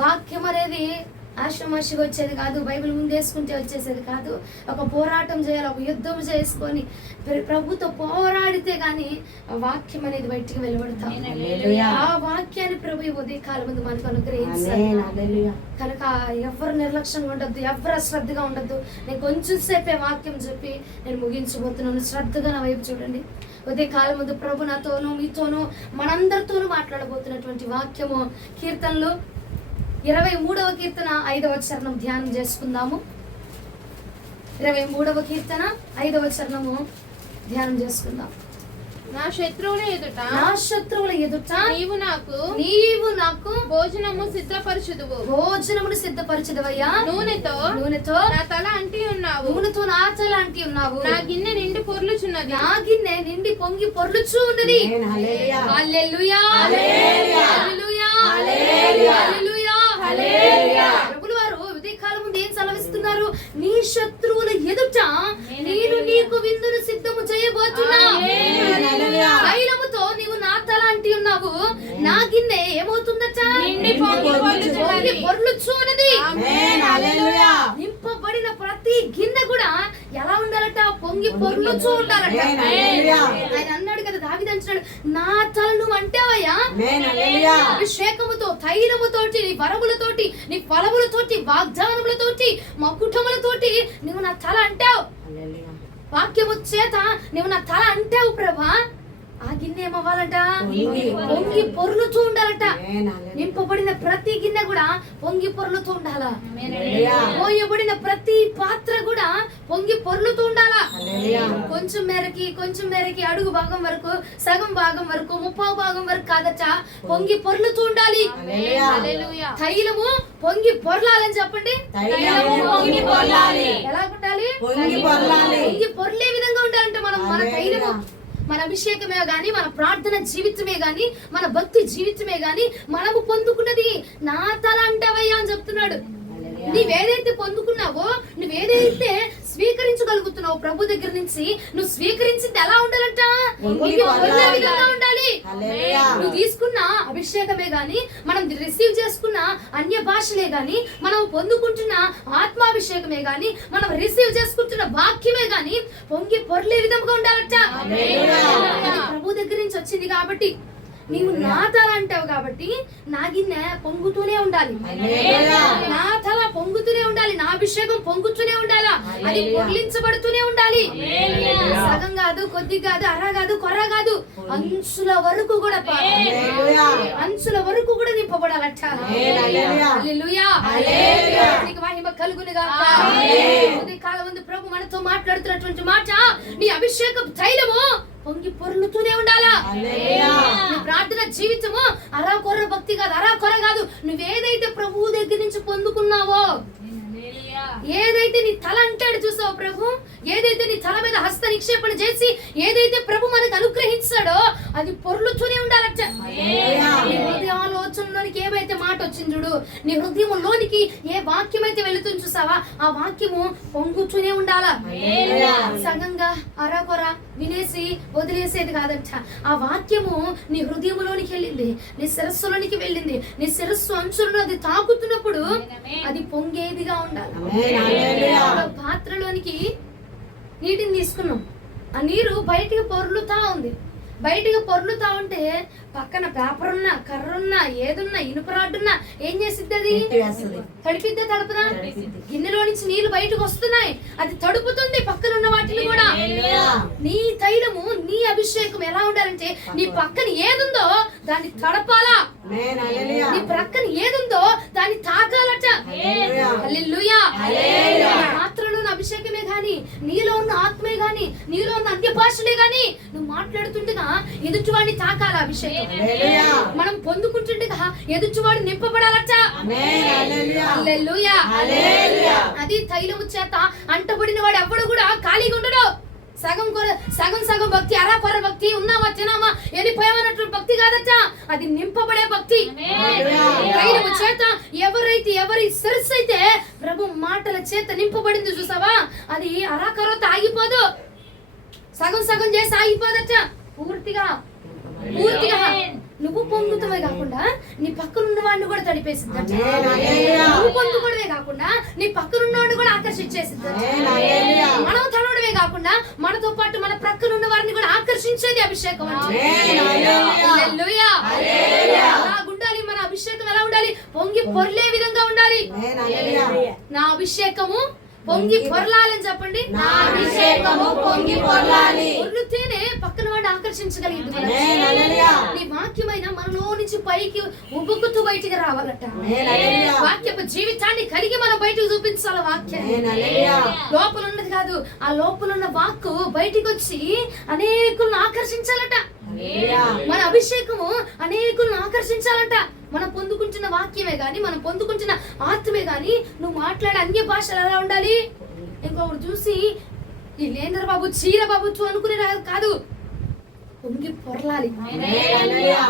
వాక్యం అనేది ఆషమాషిగా వచ్చేది కాదు, బైబిల్ ముందేసుకుంటే వచ్చేసేది కాదు. ఒక పోరాటం చేయాలి, ఒక యుద్ధం చేసుకొని ప్రభుతో పోరాడితే గాని ఆ వాక్యం అనేది బయటికి వెలువడతాం. ఆ వాక్యాన్ని ప్రభు ఉదయ కాలం ముందు మనకు అనుగ్రహించాలి. కనుక ఎవరు నిర్లక్ష్యంగా ఉండద్దు, ఎవరు అశ్రద్ధగా ఉండద్దు. నేను కొంచెం సేపే వాక్యం చెప్పి నేను ముగించబోతున్నాను. శ్రద్ధగా నా వైపు చూడండి. ఉదయ కాలం ముందు ప్రభు నాతోనూ మీతోనూ మనందరితోనూ మాట్లాడబోతున్నటువంటి వాక్యము కీర్తనలు 23వ కీర్తన 5వ చరణం ధ్యానం చేసుకుందాము. 23వ కీర్తన 5వ చరణము ధ్యానం చేసుకుందాం. నా శత్రువుల ఎదుట నీవు నాకు భోజనమును సిద్ధపరచుదువయ్యా. నూనెతో నా తల అంటి ఉన్నావు. నా గిన్నె నిండి పొర్లుచున్నది. నా గిన్నె నిండి పొంగి పొర్లుచు ఉన్నది. హల్లెలూయా, హల్లెలూయా, హల్లెలూయా. ప్రభుల వారు ఉదయకాలం ముందు ఏం సెలవిస్తున్నారు? నీ శత్రువుల ఎదుట నేను నీకు విందును సిద్ధము చేయబోతున్నా. తైలముతో నీవు నా తల అంటి ఉన్నావు. నా గిన్నె ఏమవుతుందట? పొర్లుచు ఉన్నది. నింపబడిన ప్రతి గిన్నె కూడా ఎలా ఉండాలట? పొంగి పొర్లుచు ఉండాలట. ఆయన అన్నాడు కదా, దావీదంటున్నాడు, నా తల నువ్వు అంటావయ్యా. అభిషేకముతో, తైలముతోటి, నీ వరములతోటి, నీ ఫలములతోటి, వాగ్దానములతోటి, మకుటములతోటి నువ్వు నా తల అంటావు. వాక్యము చేత నువ్వు నా తల అంటావు ప్రభా. ఆ గిన్నె ఏమవ్వాలంట? పొంగి పొర్లుతూ ఉండాలట. నింపబడిన ప్రతి గిన్నె కూడా పొంగి పొర్లుతూ ఉండాలా. పోయబడిన ప్రతి పాత్ర కూడా పొంగి పొర్లుతూ ఉండాలా. కొంచెం మేరకి అడుగు భాగం వరకు, సగం భాగం వరకు, 30 భాగం వరకు కాదట, పొంగి పొర్లుతూ ఉండాలి. తైలము పొంగి పొర్లాలని చెప్పండి. ఎలా ఉండాలి? పొంగి పొర్లే విధంగా ఉండాలంటే మన తైలము, మన అభిషేకమే గాని, మన ప్రార్థన జీవితమే గాని, మన భక్తి జీవితమే గాని మనము పొందుకున్నది నా తల అంటావయ్యా అని చెప్తున్నాడు. నీవేదైతే పొందుకున్నావో, నువ్వేదైతే స్వీకరించగలుగుతున్నావు ప్రభు దగ్గర నుంచి, నువ్వు స్వీకరించింది ఎలా ఉండాలంట? ఉండాలి. నువ్వు తీసుకున్న అభిషేకమే గాని, మనం రిసీవ్ చేసుకున్న అన్య భాషలే గాని, మనం పొందుకుంటున్న ఆత్మాభిషేకమే గాని, మనం రిసీవ్ చేసుకుంటున్న వాక్యమే గాని పొంగి పొర్లే విధంగా ఉండాలంట. ప్రభు దగ్గర నుంచి వచ్చింది కాబట్టి, నీవు నా తల అంటావు కాబట్టి నా గిన్నె పొంగుతూనే ఉండాలి. నా తల పొంగుతూనే ఉండాలి. నా అభిషేకం పొంగుతూనే ఉండాలా. అది పొర్లించబడుతూనే ఉండాలి. సగం కాదు, కొద్ది కాదు, అర కాదు, కొర్ర కాదు, అంచుల వరకు కూడా, అంచుల వరకు కూడా నింపబడాలట. హల్లెలూయా, మహిమ కలుగునుగా. కాలం ముందు ప్రభు మనతో మాట్లాడుతున్నటువంటి మాట, నీ అభిషేకం తైలము పొంగి పొర్లుతూనే ఉండాలా. ప్రార్థన జీవితము అరా కొర్ర భక్తి కాదు, అరా కొర్ర కాదు. నువ్వేదైతే ప్రభువు దగ్గర నుంచి పొందుకున్నావో, ఏదైతే నీ తల అంటాడు చూసావు ప్రభు, ఏదైతే నీ తల మీద హస్త నిక్షేపణ చేసి ఏదైతే ప్రభు మనకు అనుగ్రహించాడో అది పొర్లుతూనే ఉండాలట. నీ హృదయ ఆలోచనలోనికి ఏమైతే మాట వచ్చింది చూడు, నీ హృదయంలోనికి ఏ వాక్యం అయితే వెళుతుంది చూసావా, ఆ వాక్యము పొంగుతూనే ఉండాలా. సగంగా అరాకొర వినేసి వదిలేసేది కాదంట. ఆ వాక్యము నీ హృదయంలోనికి వెళ్ళింది, నీ శిరస్సులోనికి వెళ్ళింది. నీ శిరస్సు అంచులను అది తాకుతున్నప్పుడు అది పొంగేదిగా ఉండాలి. పాత్రలోనికి నీటిని తీసుకున్నాం, ఆ నీరు బయటికి పొర్లుతా ఉంది. బయటికి పొర్లుతా ఉంటే పక్కన పేపర్ ఉన్నా, కర్ర ఉన్నా, ఏదున్నా, ఇనుప రాడ్డున్నా ఏం చేసిద్ది? అది తడిపిద్దా తడపదా? గిన్నెలో నుంచి నీళ్లు బయటకు వస్తున్నాయి, అది తడుపుతుంది పక్కన ఉన్న వాటిని కూడా. నీ తైలము, నీ అభిషేకం ఎలా ఉండాలంటే, నీ పక్కన ఏదుందో దాన్ని తడపాలా. నీ ప్రక్కన ఏదుందో దాన్ని తాకాలట. హల్లెలూయా. మాత్రలో ఉన్న అభిషేకమే గాని, నీలో ఉన్న ఆత్మే గాని, నీలో ఉన్న అన్య భాషలే గాని నువ్వు మాట్లాడుతుండగా ఎదుటివాడిని తాకాల. అభిషేకం మనం పొందుకుంటుండగా ఎదుటివాడు నింపబడాలట. హల్లెలూయా. అది తైలము చేత అంటబడిన వాడు ఎవ్వడు కూడా ఖాళీగా ఉండడు. సగం భక్తి, అరాపర భక్తి, ఉన్నామా తినామా వెళ్ళిపోయామన్నట్టు భక్తి కాదట, అది నింపబడే భక్తి. తైలము చేత ఎవరి శిరస్సు అయితే ప్రభు మాటల చేత నింపబడింది చూసావా, అది అరాకరత ఆగిపోదు, సగం చేసి ఆగిపోదట. పూర్తిగా నువ్వు పొంగుతమే కాకుండా నీ పక్కన ఉన్న వాడిని కూడా తడిపేసింది. నువ్వు పొందుకోవడమే కాకుండా నీ పక్కన ఉన్నవాడిని కూడా ఆకర్షించేసింది. మనం తడవడమే కాకుండా మనతో పాటు మన ప్రక్కన ఉన్న వారిని కూడా ఆకర్షించేది అభిషేకం. హల్లెలూయా. అలా ఉండాలి మన అభిషేకం. ఎలా ఉండాలి? పొంగి పొర్లే విధంగా ఉండాలి. నా అభిషేకము పొంగి పొరలాలని చెప్పండి. నా అభిషేకము పొంగి పొరలాలి. పొర్లుతేనే పక్కన వాడిని ఆకర్షించగలిగింది. నీ వాక్యమైన మనలో నుంచి పైకి ఉబ్బుకుతూ బయటికి రావాలట. వాక్యపు జీవితాన్ని కలిగి మనం బయటకు చూపించాలి. వాక్యం లోపల ఉన్నది కాదు, ఆ లోపల ఉన్న వాక్కు బయటికి వచ్చి అనేకులను ఆకర్షించాలట. మన అభిషేకము అనేకులను ఆకర్షించాలంట. మనం పొందుకుంటున్న వాక్యమే గాని, మనం పొందుకుంటున్న ఆత్మే గాని, నువ్వు మాట్లాడే అన్య భాషలు ఎలా ఉండాలి? ఇంకొకరు చూసి ఈ లేందర బాబు చీర బాబు అనుకునే కాదు, పొంగి పొరలాలి.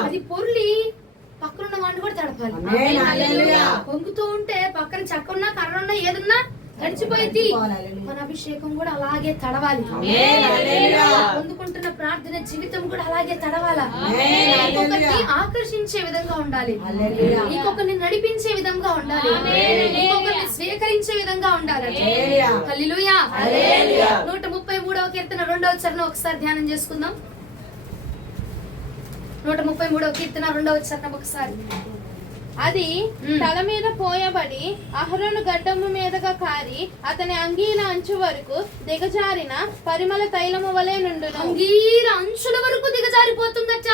అది పొర్లి పక్కనున్న వాడిని కూడా తడపాలి. పొంగుతూ ఉంటే పక్కన చక్క ఉన్నా కర్ర ఉన్నా ఏదన్నా తడిచిపోయింది. మన అభిషేకం కూడా అలాగే తడవాలి. పొందుకుంటున్న ప్రార్థన జీవితం కూడా అలాగే తడవాలా. ఇంకొకరిని ఆకర్షించే విధంగా ఉండాలి, ఇంకొకరిని నడిపించే విధంగా ఉండాలి, ఇంకొకరిని స్వీకరించే విధంగా ఉండాలి. హల్లెలూయా. 133వ కీర్తన 2వ చరణం ఒకసారి ధ్యానం చేసుకుందాం. 133వ కీర్తన 2వ చరణం ఒకసారి. అది తల మీద పోయబడి అహరోను గడ్డము మీదగా కారి అతని అంగీల అంచు వరకు దిగజారిన పరిమళ తైలము వలె నుండును. అంగీల అంచుల వరకు దిగజారిపోతుందట.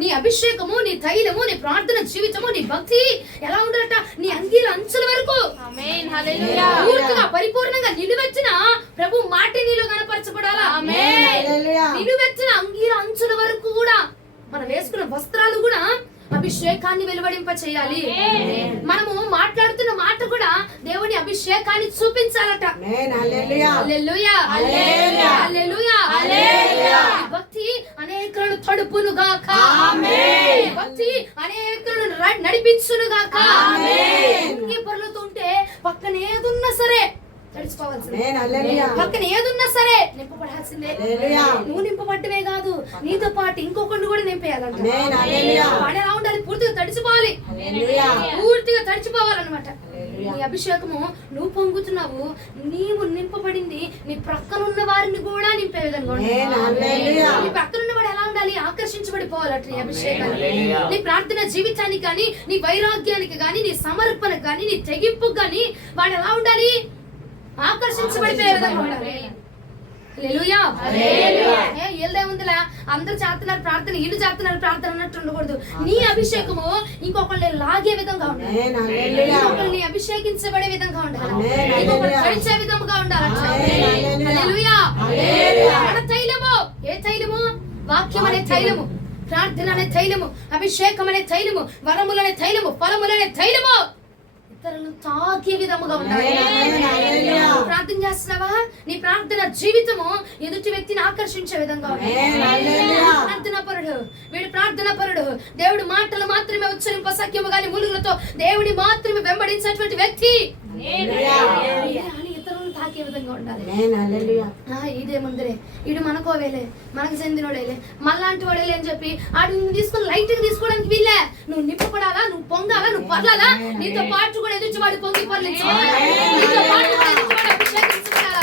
నీ అభిషేకము, నీ తైలము, నీ ప్రార్థన జీవితము, నీ భక్తి ఎలా ఉండాలట? నీ అంగీల అంచుల వరకు ఆమేన్. హల్లెలూయా. పూర్తిగా పరిపూర్ణంగా నిలువెచ్చిన ప్రభు మాట నీలో కనపరచబడాలా. ఆమేన్. నిలువెచ్చిన అంగీల అంచుల వరకు కూడా మనం వేసుకున్న వస్త్రాలు కూడా అభిషేకాన్ని వెలువడింప చేయాలి. మనము మాట్లాడుతున్న మాట కూడా దేవుని అభిషేకాన్ని చూపించాలట. హల్లెలూయా. భక్తి అనేకులను తడుపును గాక. భక్తి అనేకులను నడిపించును గాక. పొర్లుతుంటే పక్కన ఏదున్నా సరే తడిచిపోవాల్సిందే, పక్కన ఏదున్నా సరే నింపబడాల్సిందే. నువ్వు నింపబట్టమే కాదు, నీతో పాటు ఇంకొకరిని కూడా నింపేయాలంట. వాడు ఎలా ఉండాలి? పూర్తిగా తడిచిపోవాలి, పూర్తిగా తడిచిపోవాలన్నమాట. నీ అభిషేకము నువ్వు పొంగుతున్నావు, నీవు నింపబడింది నీ ప్రక్కన ఉన్న వారిని కూడా నింపే విధంగా ఉండాలి. నీ ప్రక్కన ఉన్న వాడు ఎలా ఉండాలి? ఆకర్షించబడిపోవాలట నీ అభిషేకాన్ని. నీ ప్రార్థన జీవితానికి కానీ, నీ వైరాగ్యానికి కానీ, నీ సమర్పణకు కానీ, నీ తెగింపుకు కానీ వాడు ఎలా ఉండాలి? ఆకర్షించబడిపోయే విధంగా ఉండాలి. హల్లెలూయా. ఏదేముందిలా అందరూ చేస్తున్నారు ప్రార్థన, ఇల్లు చేస్తున్నారు ప్రార్థన అన్నట్టు ఉండకూడదు. నీ అభిషేకము ఇంకొకరిని లాగే విధంగా ఉండాలి, ఇంకొకరిని అభిషేకించబడే విధంగా ఉండాలి, ఇంకొకరిని తడిచే విధంగా ఉండాలి. హల్లెలూయా. మన తైలము ఏ తైలము? వాక్యం అనే తైలము, ప్రార్థన అనే తైలము, అభిషేకం అనే తైలము, వరములనే తైలము, ఫలములనే తైలము ఇతరులను తాకే విధముగా ఉండాలి. ప్రార్థన చేస్తున్నావా? నీ ప్రార్థన జీవితము ఎదుటి వ్యక్తిని ఆకర్షించే విధంగా ఉండాలి. ప్రార్థన పరుడు, వీడు ప్రార్థన పరుడు, దేవుడి మాటలు మాత్రమే ఉచ్చరింప సఖ్యము గాని మూలుగులతో దేవుడి మాత్రమే వెంబడించేటువంటి వ్యక్తి ఇతరులను తాకే విధంగా ఉండాలి. ఇదే ముందరే ఇడు మనకోవేలే, మనకు చెందినోడేలే, మళ్ళాంటి వాడేలే అని చెప్పి ఆడు తీసుకుని లైట్ గా తీసుకోవడానికి వీళ్ళే. నువ్వు నింపబడాలా, నువ్వు పొంగాలా, నువ్వు పర్లాలా, నీతో పాటు కూడా ఎదుటి వాడు పొంగి పొరలించాలా, నీతో పాటు కూడా ఎదుటి వాడు అభిషేకించాలా,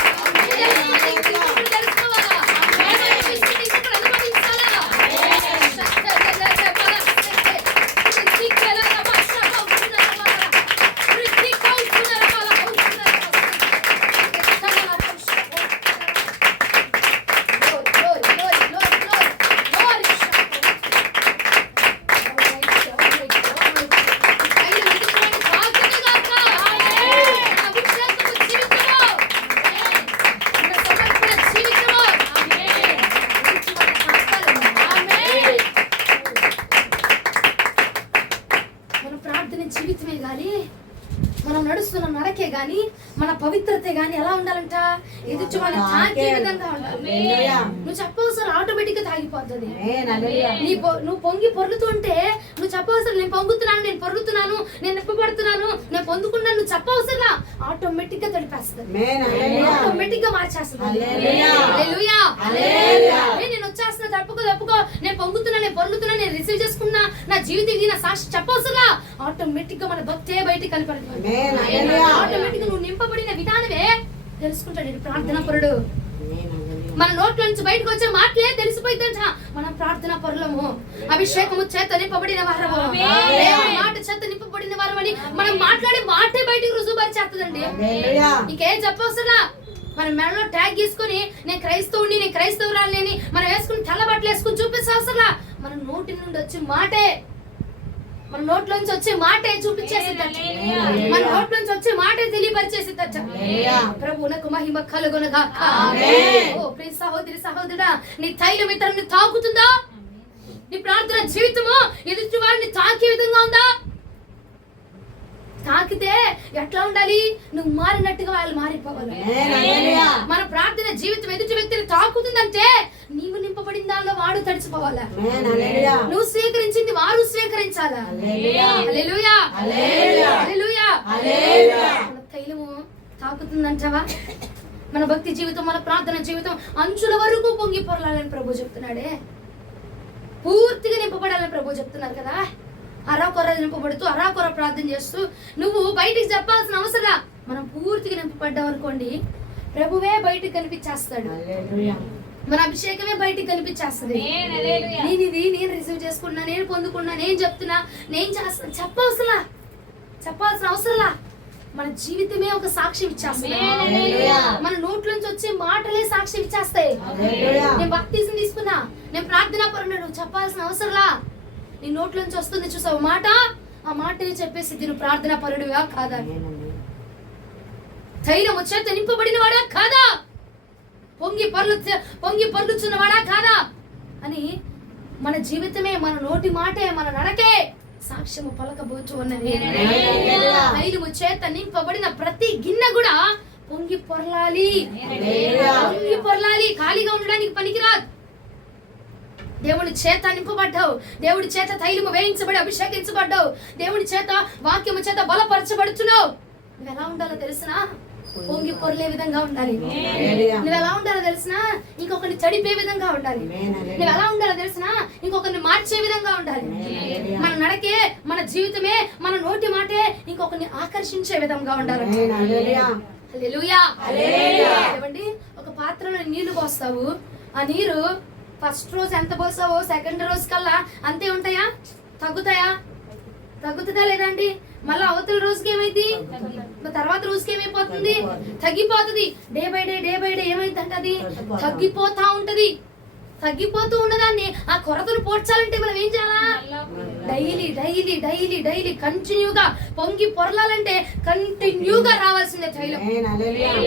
జీవితమే గాని, మనం నడుస్తున్న నడకే గాని, మన పవిత్రతే గాని ఎలా ఉండాలంట? ఎదుటి వాళ్ళని తాకే విధంగా ఉండాలి. నువ్వు చెప్పవసరం ఆటోమేటిక్ గా తాగిపోతుంది. నువ్వు పొంగి పొర్లుతుంటే నువ్వు చెప్పవసరం నేను పొంగుతున్నాను, నేను పొర్లుతున్నాను, నేను నింపబడుతున్నాను, నేను పొందుకున్నా నువ్వు చెప్పవసరంగా ఆటోమేటిక్ గా తడిపేస్తుంది, ఆటోమేటిక్ గా మార్చేస్తుంది. హల్లెలూయా. నేను వచ్చేస్తున్నా, తప్పుకో నేను పొంగుతున్నా, నేను పొందుతున్నా, నేను రిసీవ్ చేసుకున్నా, నా జీవితం ఇది, నా సాక్షి చెప్పవసరంగా ఆటోమేటిక్ గా మన భక్తే బయటికి కనపడుతుంది. ఆటోమేటిక్ గా నువ్వు నింపబడిన విధానమే తెలుసుకుంటాడు ఈ ప్రార్థనా పరుడు. మన నోట్ల నుంచి బయటకు వచ్చే మాటలే తెలిసిపోయిందంట మనం ప్రార్థనా పరులము, అభిషేకము చేత నింపబడిన వారము, మాట చేత నింపబడిన వారమని మనం మాట్లాడే మాటే బయటకు రుజువుపరిచేస్తుందండి. ఇంకేం చెప్పవసరా? మనం మెడలో ట్యాగ్ తీసుకుని నేను క్రైస్తవుని, నేను క్రైస్తవురాలని మనం వేసుకుని తెల్ల బట్టలు వేసుకుని చూపిస్తే అవసరంలా. మన నోటి నుండి వచ్చే మాటే, మన నోట్లోంచి వచ్చే మాటే చూపించేసిద్దట, మన నోట్లోంచి వచ్చే మాటే తెలియపరిచేసిద్దట. ప్రభువునకు మహిమ కలుగునుగాక. ఓ ప్రియ సహోదరి సహోదరుడా, నీ తైలం ఇతరుని తాకుతుందా? నీ ప్రార్థన జీవితము ఎదుటి వారిని తాకే విధంగా ఉందా? తాకితే ఎట్లా ఉండాలి? నువ్వు మారినట్టుగా వాళ్ళు మారిపోవాలి. మన ప్రార్థన జీవితం ఎదుటి వ్యక్తిని తాకుతుందంటే నీవు నింపబడిన దానిలో వాడు తడిచిపోవాలా, నువ్వు స్వీకరించింది వారు స్వీకరించాలా. హల్లెలూయా, హల్లెలూయా. మన తైలము తాకుతుందంటావా? మన భక్తి జీవితం, మన ప్రార్థన జీవితం అంచుల వరకు పొంగి పొరలాలని ప్రభు చెప్తున్నాడే, పూర్తిగా నింపబడాలని ప్రభు చెప్తున్నారు కదా. అరాకొర నింపబడుతూ అరాకొర ప్రార్థన చేస్తూ నువ్వు బయటికి చెప్పాల్సిన అవసరం. మనం పూర్తిగా నింపబడ్డాం అనుకోండి, ప్రభువే బయటికి కనిపించేస్తాడు, మన అభిషేకమే బయటికి కనిపించేస్తుంది. నేను ఇది నేను రిసీవ్ చేసుకున్నా, నేను పొందుకున్నా, నేను చెప్తున్నా, నేను చేస్తున్నా చెప్పాల్సిన అవసరంలా. మన జీవితమే ఒక సాక్ష్యం ఇచ్చేస్తుంది. మన నోట్ల నుంచి వచ్చే మాటలే సాక్ష్యం ఇచ్చేస్తాయి. నేను బాప్తిజం తీసుకున్నా, నేను ప్రార్థనా పరుడు, చెప్పాల్సిన అవసరంలా. నీ నోట్ల నుంచి వస్తుంది చూసావు మాట, ఆ మాటే చెప్పేసి నువ్వు ప్రార్థనా పరుడువా కాదా, తైలము చేత నింపబడిన వాడా కాదా, పొంగి పొర్లుచున్నవాడా కాదా అని మన జీవితమే, మన నోటి మాటే, మన నడకే సాక్ష్యము పలకబోతూ ఉన్నది. తైలము చేత నింపబడిన ప్రతి గిన్నె కూడా పొంగి పొర్లాలి, ఖాళీగా ఉండడానికి పనికిరాదు. దేవుడి చేత నింపబడ్డావు, దేవుడి చేత తైలము వేయించబడి అభిషేకించబడ్డావు, దేవుడి చేత వాక్యము చేత బలపరచబడుతున్నావు. నువ్వు ఎలా ఉండాలో తెలిసినా? పొంగి పొర్లే విధంగా ఉండాలి. నువ్వు ఎలా ఉండాలో తెలిసినా? ఇంకొకరిని చడిపే విధంగా ఉండాలి. నువ్వు ఎలా ఉండాలో తెలిసినా? ఇంకొకరిని మార్చే విధంగా ఉండాలి. మన నడకే, మన జీవితమే, మన నోటి మాటే ఇంకొకరిని ఆకర్షించే విధంగా ఉండాలి. హల్లెలూయా. ఏమండి, ఒక పాత్రలో నీళ్లు పోస్తావు, ఆ నీరు ఫస్ట్ రోజు ఎంత పోసావో సెకండ్ రోజు కల్లా అంతే ఉంటాయా? తగ్గుతుందా లేదండి? మళ్ళీ అవతల రోజుకి ఏమైంది, తర్వాత రోజుకి ఏమైపోతుంది? తగ్గిపోతుంది. డే బై డే ఏమైంది అంటే అది తగ్గిపోతా ఉంటది. తగ్గిపోతూ ఉన్నదాన్ని ఆ కొరతను పోడ్చాలంటే మనం ఏం చేయాలా? డైలీ కంటిన్యూగా పొంగి పొరలాలంటే కంటిన్యూగా రావాల్సిందే తైలం,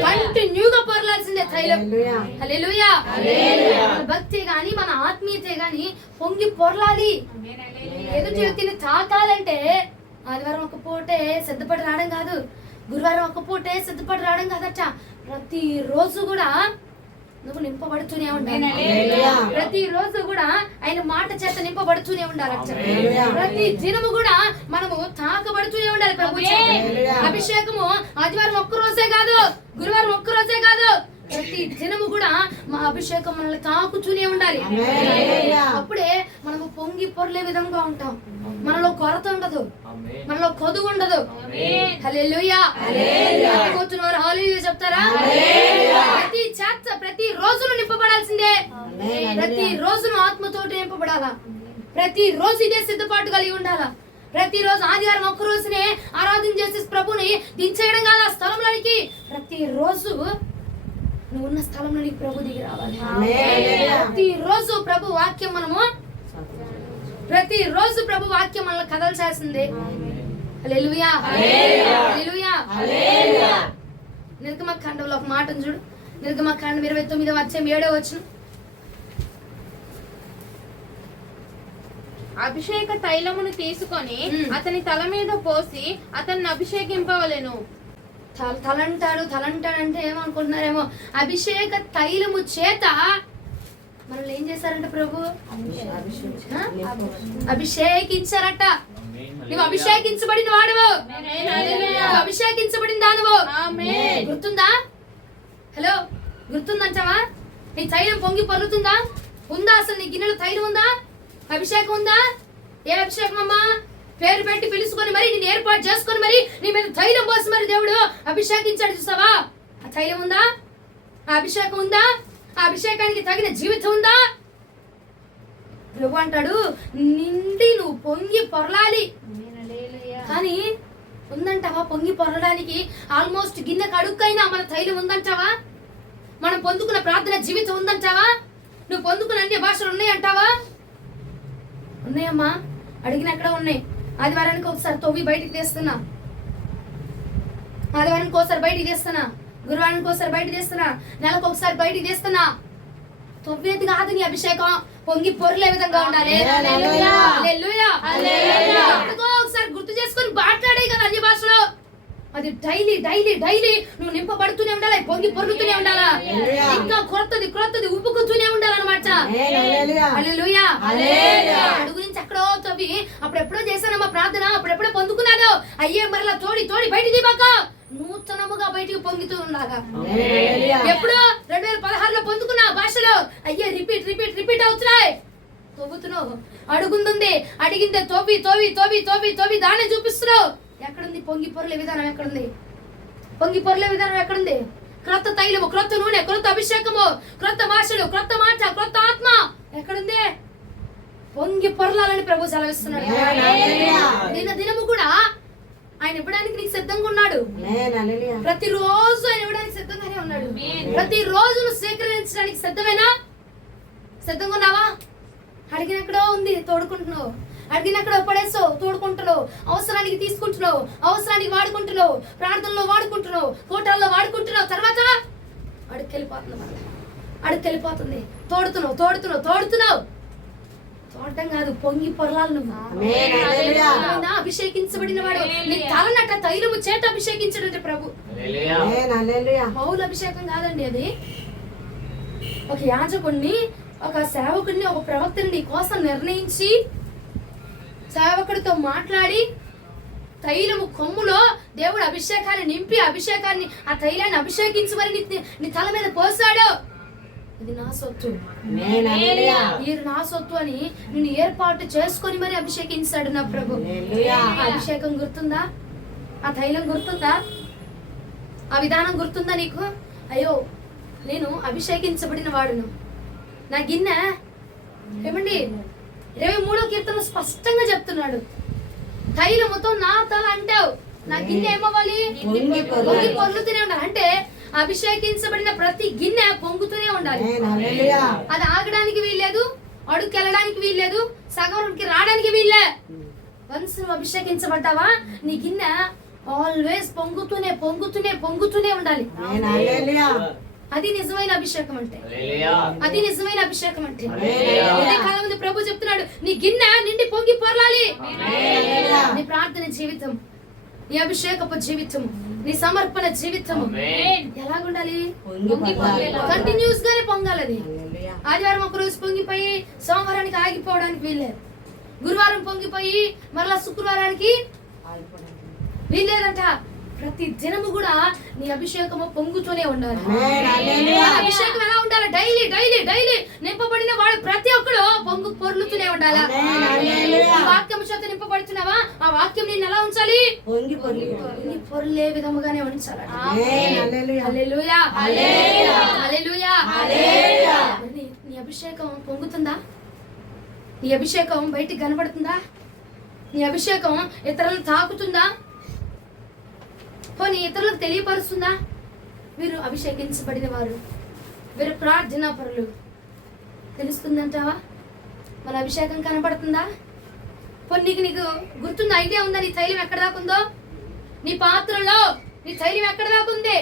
కంటిన్యూగా పొరలాల్సిందే తైలం. హల్లెలూయా. మన భక్తి గాని మన ఆత్మీయతే గాని పొంగి పొరలాలి. ఎదుటి వ్యక్తిని తాకాలంటే ఆదివారం ఒక పూటే సిద్ధపడి రావడం కాదు, గురువారం ఒక పూటే సిద్ధపడి రావడం కాదట. ప్రతి రోజు కూడా నువ్వు నింపబడుతూనే ఉండాలి. ప్రతి రోజు కూడా ఆయన మాట చేత నింపబడుతూనే ఉండాలి. ప్రతి దినము కూడా మనము తాకబడుతూనే ఉండాలి ప్రభు చేత. అభిషేకము ఆదివారం ఒక్క రోజే కాదు, గురువారం ఒక్క రోజే కాదు, ప్రతి దినము కూడా మా అభిషేకం మనల్ని తాకుతూనే ఉండాలి. అప్పుడే మనము పొంగి పొర్లే విధంగా ఉంటాం. మనలో కొరత ఉండదు, మనలో కొదువు ఉండదు. హల్లెలూయా. హల్లెలూయా చెప్తారా? ప్రతి చేత ప్రతి రోజును నింపబడాల్సిందే. ప్రతి రోజును ఆత్మతోటి నింపబడాలా. ప్రతి రోజు ఇదే సిద్ధపాటు కలిగి ఉండాలా. ప్రతి రోజు ఆదివారం ఒక్క రోజునే ఆరాధన చేసి ప్రభుని దించేయడం కాదు ఆ స్థలంలోనికి. ప్రతి రోజు నువ్వు ఉన్న స్థలంలోనికి ప్రభు దిగి రావాలి. ప్రతి రోజు ప్రభు వాక్యం ప్రతిరోజు ప్రభు వాక్యం మనల్ని కదల్చాల్సిందే. హల్లెలూయా. హల్లెలూయా. నిర్గమకాండంలో ఒక మాటను చూడు. నిర్గమకాండం 29వ అధ్యాయం 7వ వచనం. అభిషేక తైలమును తీసుకొని అతని తల మీద పోసి అతన్ని అభిషేకింపవలెను. తలంటాడంటే ఏమనుకుంటున్నారేమో, అభిషేక తైలము చేత మనల్ని ఏం చేశారంట ప్రభు? అభిషేకించారట. నువ్వు అభిషేకించబడిన వాడువు, నువ్వు అభిషేకించబడిన దానువు. ఆమేన్. గుర్తుందా? హలో, గుర్తుందంటావా? నీ తైలం పొంగి పొర్లుతుందా? ఉందా? అసలు నీ గిన్నెలో తైలం ఉందా? అభిషేకం ఉందా? ఏ అభిషేకం అమ్మా? పేరు పెట్టి పిలుచుకొని మరి నేను ఏర్పాటు చేసుకొని మరి నీ మీద తైలం పోసి మరి దేవుడు అభిషేకించాడు, చూసావా? ఆ తైలం ఉందా? ఆ అభిషేకం ఉందా? ఆ అభిషేకానికి తగిన జీవితం ఉందా? ప్రభు అంటాడు, నిండి నువ్వు పొంగి పొరలాలి. కానీ ఉందంటావా? పొంగి పొరలడానికి ఆల్మోస్ట్ గిన్నె కడుక్కైనా మన తైలం ఉందంటావా? మనం పొందుకున్న ప్రార్థన జీవితం ఉందంటావా? నువ్వు పొందుకున్న అన్ని భాషలు ఉన్నాయంటావా? ఉన్నాయమ్మా, అడిగిన ఎక్కడ ఉన్నాయి? ఆదివారానికి ఒకసారి తవ్వి బయటికి తీస్తున్నా, ఆదివారానికి ఒకసారి బయటికి తీస్తున్నా, గురువారానికి ఒకసారి బయటికి తీస్తున్నా, నెలకు ఒకసారి బయటికి తీస్తున్నా. తవ్వేది కాదు నీ అభిషేకం, పొంగి పొరలే విధంగా ఉండాలి. హల్లెలూయా. ఎందుకో ఒకసారి గుర్తు చేసుకొని మాట్లాడే కదా అన్ని భాషలో. అది డైలీ డైలీ డైలీ నువ్వు నింపబడుతూనే ఉండాలి, పొంగి పొర్లుతూనే ఉండాలా, ఇంకా క్రొత్తది క్రొత్తది ఉప్పుకుతూనే ఉండాలన్నమాట. హల్లెలూయా. అడుగు నుంచి ఎక్కడో తవ్వి అప్పుడెప్పుడో చేశానమ్మా ప్రార్థన, అప్పుడెప్పుడో పొందుకున్నాను, అయ్యే మరలా తోడి తోడి బయటికి దిగాక నూతనముగా బయటికి పొంగుతూ ఉండాలా. ఎప్పుడో 2016లో పొందుకున్నా భాషలో, అయ్యే రిపీట్ రిపీట్ రిపీట్ అవుతున్నాయి. తవ్వుతున్నావు, అడుగుంది, అడిగిందే తోవి తోవి తోవి తోవి తోవి దాన్ని చూపిస్తున్నావు. ఎక్కడుంది పొంగి పొరలే విధానం? ఎక్కడుంది పొంగి పొరలే విధానం? ఎక్కడుంది? క్రొత్త తైలము, క్రొత్త నూనె, క్రొత్త అభిషేకము, క్రొత్త భాషలు, క్రొత్త మాట, క్రొత్త ఆత్మ ఎక్కడుంది? పొంగి పొరలాలని ప్రభు సెలవిస్తున్నాడు. నిన్న దినము కూడా ఆయన ఇవ్వడానికి నీకు సిద్ధంగా ఉన్నాడు. ప్రతిరోజు ఆయన ఇవ్వడానికి సిద్ధంగానే ఉన్నాడు. ప్రతిరోజు నువ్వు స్వీకరించడానికి సిద్ధమేనా? సిద్ధంగా ఉన్నావా? అడిగినక్కడో ఉంది, తోడుకుంటున్నావు. అడిగినక్కడ పడేసావు, తోడుకుంటున్నావు. అవసరానికి తీసుకుంటున్నావు, అవసరానికి వాడుకుంటున్నావు, ప్రార్థనలో వాడుకుంటున్నావు, కోటాల్లో వాడుకుంటున్నావు. తర్వాత అడుక్కెళ్ళిపోతుంది. తోడుతున్నావు తోడుతున్నావు తోడుతున్నావు. తోడటం కాదు, పొంగి పొరలాలి నువ్వు. అభిషేకించబడిన వాడు నీ తలనట తైలము చేత అభిషేకించడంటే ప్రభు. పౌలు అభిషేకం కాదండి అది. ఒక యాజకుడిని, ఒక సేవకుడిని, ఒక ప్రవక్తని నీ కోసం నిర్ణయించి సేవకుడితో మాట్లాడి తైలము కొమ్ములో దేవుడు అభిషేకాన్ని నింపి అభిషేకాన్ని ఆ తైలాన్ని అభిషేకించి మరి నీ తల మీద పోసాడు. ఇది నా సొత్తు, మీరు నా సొత్తు అని నిన్ను ఏర్పాటు చేసుకొని మరి అభిషేకించాడు నా ప్రభు. ఆ అభిషేకం గుర్తుందా? ఆ తైలం గుర్తుందా? ఆ విధానం గుర్తుందా నీకు? అయ్యో, నేను అభిషేకించబడిన వాడును. నా గిన్నె ఏమండి 23వ కీర్తన స్పష్టంగా చెప్తున్నాడు, తైలముతో నా తల అంటావు, నా గిన్నె ఏమవ్వాలి? పొంగి పొర్లుతూనే ఉండాలి. అంటే అభిషేకించబడిన ప్రతి గిన్నె పొంగుతూనే ఉండాలి. అది ఆగడానికి వీల్లేదు, అడుక్కెళ్ళడానికి వీల్లేదు, సగంకి రావడానికి వీల్లే. వన్స్ నువ్వు అభిషేకించబడ్డావా నీ గిన్నె ఆల్వేస్ పొంగుతూనే పొంగుతూనే పొంగుతూనే ఉండాలి. అది నిజమైన అభిషేకం అంటే, అది నిజమైన అభిషేకం అంటే. ఇదే కాలం ముందు ప్రభు చెప్తున్నాడు, నీ గిన్నె నిండి పొంగి పొరలాలి. నీ ప్రార్థన జీవితం, నీ అభిషేకపు జీవితం, నీ సమర్పణ జీవితం ఎలాగుండాలి? కంటిన్యూస్ గానే పొంగాలని. ఆదివారం ఒక రోజు పొంగిపోయి సోమవారానికి ఆగిపోవడానికి వీల్లేదు, గురువారం పొంగిపోయి మరలా శుక్రవారానికి వీల్లేదంట. ప్రతి దినము కూడా నీ అభిషేకము పొంగుతూనే ఉండాలి. అభిషేకం ఎలా ఉండాలి? డైలీ డైలీ డైలీ నింపబడిన వాడు ప్రతి ఒక్కడు పొంగు పొర్లుతూనే ఉండాలా. వాక్యం చేత నింపబడుతున్నావా? ఆ వాక్యం నేను ఎలా ఉంచాలి? పొంగి పొర్లే విధముగానే ఉంచాలి. హల్లెలూయా, హల్లెలూయా. నీ అభిషేకం పొంగుతుందా? నీ అభిషేకం బయటికి కనబడుతుందా? నీ అభిషేకం ఇతరులను తాకుతుందా? పోనీ ఇతరులకు తెలియపరుస్తుందా? వీరు అభిషేకించబడిన వారు, వీరు ప్రార్థనా పరులు తెలుస్తుందంటావా? మన అభిషేకం కనబడుతుందా? పోనీ నీకు గుర్తుందా? ఐడియా ఉందా నీ తైలం ఎక్కడ దాకుందో? నీ పాత్రలో నీ తైలం ఎక్కడ దాకుంది?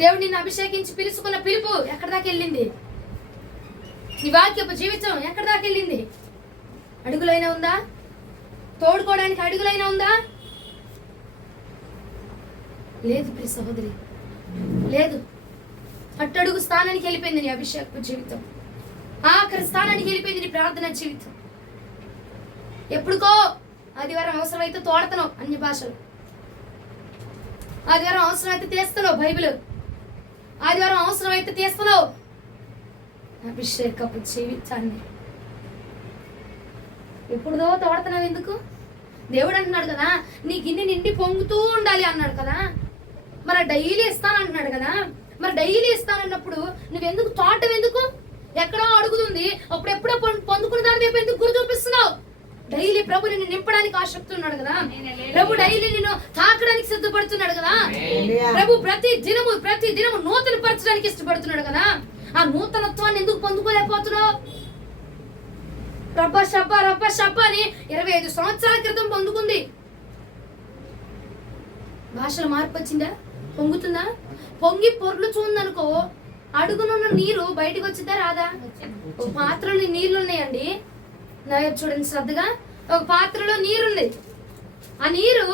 దేవుడు నిన్ను అభిషేకించి పిలుచుకున్న పిలుపు ఎక్కడ దాకా వెళ్ళింది? నీ వాక్యపు జీవితం ఎక్కడ దాకా వెళ్ళింది? అడుగులైనా ఉందా? తోడుకోవడానికి అడుగులైనా ఉందా? లేదు ప్రియ సహోదరి, లేదు. అట్టడుగు స్థానానికి వెళ్ళిపోయింది నీ అభిషేకపు జీవితం, ఆఖరి స్థానానికి వెళ్ళిపోయింది నీ ప్రార్థన జీవితం. ఎప్పుడుకో ఆదివారం అవసరమైతే తోడతావు అన్య భాషలు, ఆదివారం అవసరమైతే తీస్తున్నావు బైబిల్, ఆదివారం అవసరమైతే తీస్తున్నావు అభిషేకపు జీవితాన్ని. ఎప్పుడుదో తోడుతున్నావు ఎందుకు? దేవుడు అంటున్నాడు కదా నీ గిన్నె నిండి పొంగుతూ ఉండాలి అన్నాడు కదా, మరి డైలీ ఇస్తానంటున్నాడు కదా, మరి డైలీ ఇస్తానన్నప్పుడు నువ్వెందుకు తోటం ఎందుకు? ఎక్కడో అడుగుతుంది, అప్పుడెప్పుడో పొందుకున్న దాని వైపు ఎందుకు గురి చూపిస్తున్నావు? డైలీ ప్రభు నిన్ను నింపడానికి ఆసక్తి ఉన్నాడు కదా, ప్రభు డైలీ నిన్ను తాకడానికి సిద్ధపడుతున్నాడు కదా, ప్రభు ప్రతి దినము నూతన పరచడానికి ఇష్టపడుతున్నాడు కదా. ఆ నూతనత్వాన్ని ఎందుకు పొందుకోలేకపోతున్నావు? రబ్బా షబ్బా అని 25 సంవత్సరాల క్రితం పొందుకుంది. భాషల మార్పు వచ్చిందా? పొంగుతుందా? పొంగి పొర్లుచుందనుకో అడుగునున్న నీరు బయటకు వచ్చిందా రాదా? ఒక పాత్రలో నీళ్లు ఉన్నాయండి, నా వైపు చూడండి శ్రద్ధగా. ఒక పాత్రలో నీరుంది, ఆ నీరు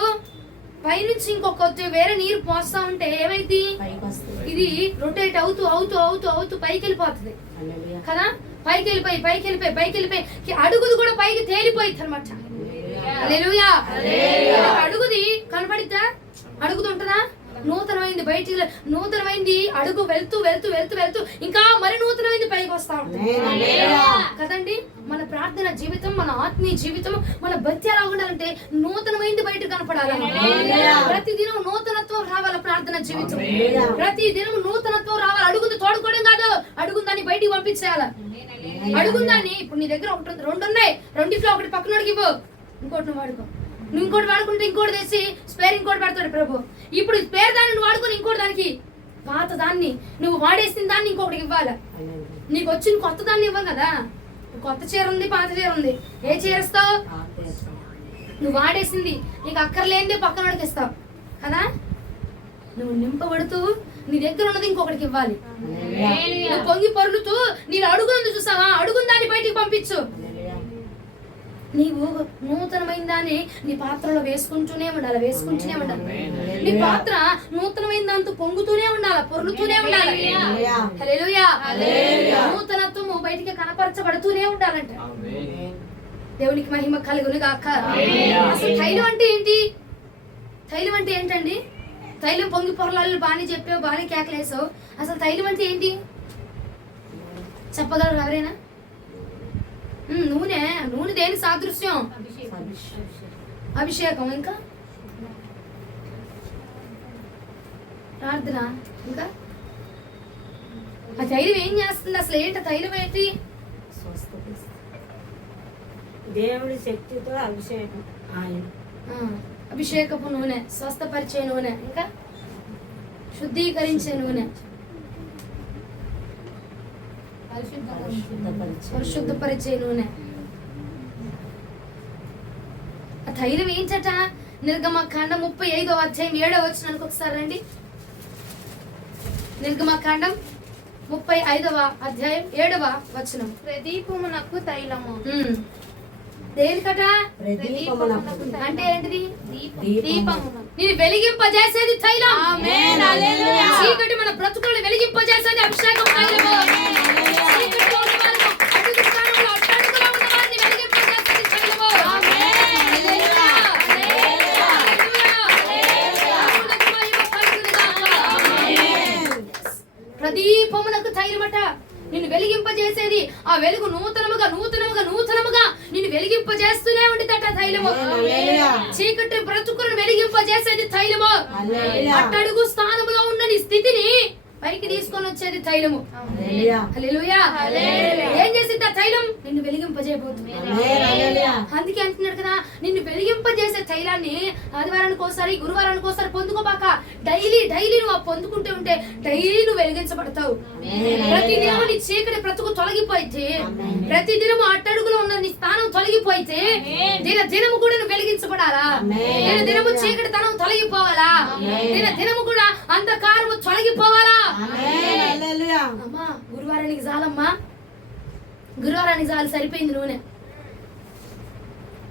పైనుంచి ఇంకొక వేరే నీరు పోస్తా ఉంటే ఏమైంది? ఇది రొటేట్ అవుతూ అవుతూ అవుతూ అవుతూ పైకి వెళ్ళిపోతుంది కదా. పైకి వెళ్ళిపోయి అడుగుది కూడా పైకి తేలిపోయింది అనమాట. హల్లెలూయా. అడుగుది కనపడిద్దా? అడుగుది ఉంటుందా? నూతనమైంది బయటికి, నూతనమైంది అడుగు వెళ్తూ వెళ్తూ వెళ్తూ వెళ్తూ ఇంకా మరి నూతనమైంది పైకి వస్తా ఉంటుంది కదండి. మన ప్రార్థన జీవితం, మన ఆత్మీయ జీవితం, మన భక్తి ఎలా ఉండాలంటే నూతనమైంది బయటకు కనపడాలి. ప్రతిదినం నూతనత్వం రావాలి ప్రార్థన జీవితం, ప్రతి దినం నూతనత్వం రావాలి. అడుగుంది తోడుకోవడం కాదు, అడుగుందాన్ని బయటికి పంపించేయాలి. అడుగుందాన్ని ఇప్పుడు నీ దగ్గర ఒకటి 2 ఉన్నాయి, రెండిట్లో ఒకటి పక్కనోడికి ఇవ్వు, ఇంకోటి నువ్వు వాడుకో. నువ్వు ఇంకోటి వాడుకుంటే ఇంకోటి తెచ్చి స్పేర్ ఇంకోటి పెడతాడు ప్రభు. ఇప్పుడు స్పేర్ దాన్ని నువ్వు వాడుకొని ఇంకోటి దానికి, పాత దాన్ని నువ్వు వాడేసిన దాన్ని ఇంకొకటికి ఇవ్వాలి. నీకు వచ్చిన కొత్త దాన్ని ఇవ్వను కదా. కొత్త చీర ఉంది, పాత చీర ఉంది, ఏ చీర ఇస్తావు? నువ్వు వాడేసింది నీకు అక్కర్లేనిదే పక్కనోడికి ఇస్తావు కదా. నువ్వు నింపబడుతూ నీ దగ్గర ఉన్నది ఇంకొకటికి ఇవ్వాలి. నువ్వు పొంగి పొర్లుతూ నేను అడుగుంది చూసావా, అడుగుని దాన్ని బయటికి పంపించు. నీవు నూతనమైన దాన్ని నీ పాత్రలో వేసుకుంటూనే ఉండాలి. నీ పాత్ర నూతనమైన దాంతో పొంగుతూనే ఉండాలి, పొర్లుతూనే ఉండాలి. హల్లెలూయా. నూతనత్వము బయటికి కనపరచబడుతూనే ఉండాలంట. దేవునికి మహిమ కలుగును గాక. అసలు తైలం అంటే ఏంటి? తైలం అంటే ఏంటండి? తైలం పొంగి పొరలాలు బాగానే చెప్పావు, బాగానే కేకలేసావు. అసలు తైలం అంటే ఏంటి చెప్పగలరు ఎవరైనా? నూనె. నూనె దేని సాదృశ్యం? అభిషేకం. ఇంకా ప్రార్థన. ఇంకా ఆ తైలం ఏం చేస్తుంది? అసలు ఏంటి తైలం? ఏంటి? దేవుడి శక్తితో అభిషేకం. అభిషేకపు నూనె, స్వస్థపరిచే నూనె, ఇంకా శుద్ధీకరించే నూనె, పరిశుద్ధపరిచే నూనె. ఆ తైలం ఏంటట? నిర్గమకాండం 35వ అధ్యాయం 7వ వచనానికి ఒకసారి రండి. నిర్గమకాండం 35వ అధ్యాయం 7వ వచనం. ప్రదీపమునకు తైలము. దేనికట? అంటే ఏంటిది? దీపము. నేను వెలిగింపజేసేది తైలం. చీకటి మన బ్రతుకులను వెలిగింపజేసేది అభిషేకం తైలము. ప్రదీపమునకు తైలమట. నిన్ను వెలిగింపజేసేది ఆ వెలుగు నూతనముగా నూతనముగా నూతనముగా నిన్ను వెలిగింపజేస్తూనే ఉండిదట తైలము. చీకటి బ్రతుకులను వెలిగింపజేసేది తైలము. అట్టడుగు స్థానంలో ఉన్న నీ స్థితిని పైకి తీసుకొని వచ్చేది తైలము. హల్లెలూయా. ఏం చేసింది ఆ తైలం? నిన్ను వెలిగింపజేయబోతుంది. అందుకే అంటున్నాడు కదా, నిన్ను వెలిగింపజేసే తైలాన్ని ఆదివారానికి ఒకసారి, గురువారానికి ఒకసారి పొందుకోబాక. డైలీ నువ్వు పొందుకుంటూ ఉంటే డైలీ నువ్వు వెలిగించబడతావు. ప్రతిదినం నీ చీకటి బ్రతుకు తొలగిపోయితే, ప్రతిదినం అట్టడుగులో ఉన్న నీ స్థానం తొలగిపోయితే, దినము కూడా నువ్వు వెలిగించబడాలా? దినము చీకటి తనం తొలగిపోవాలా? దినము కూడా అంధకారము తొలగిపోవాలా? అమ్మా గురువారానికి చాలమ్మా, గురువారానికి చాలు, సరిపోయింది నూనె.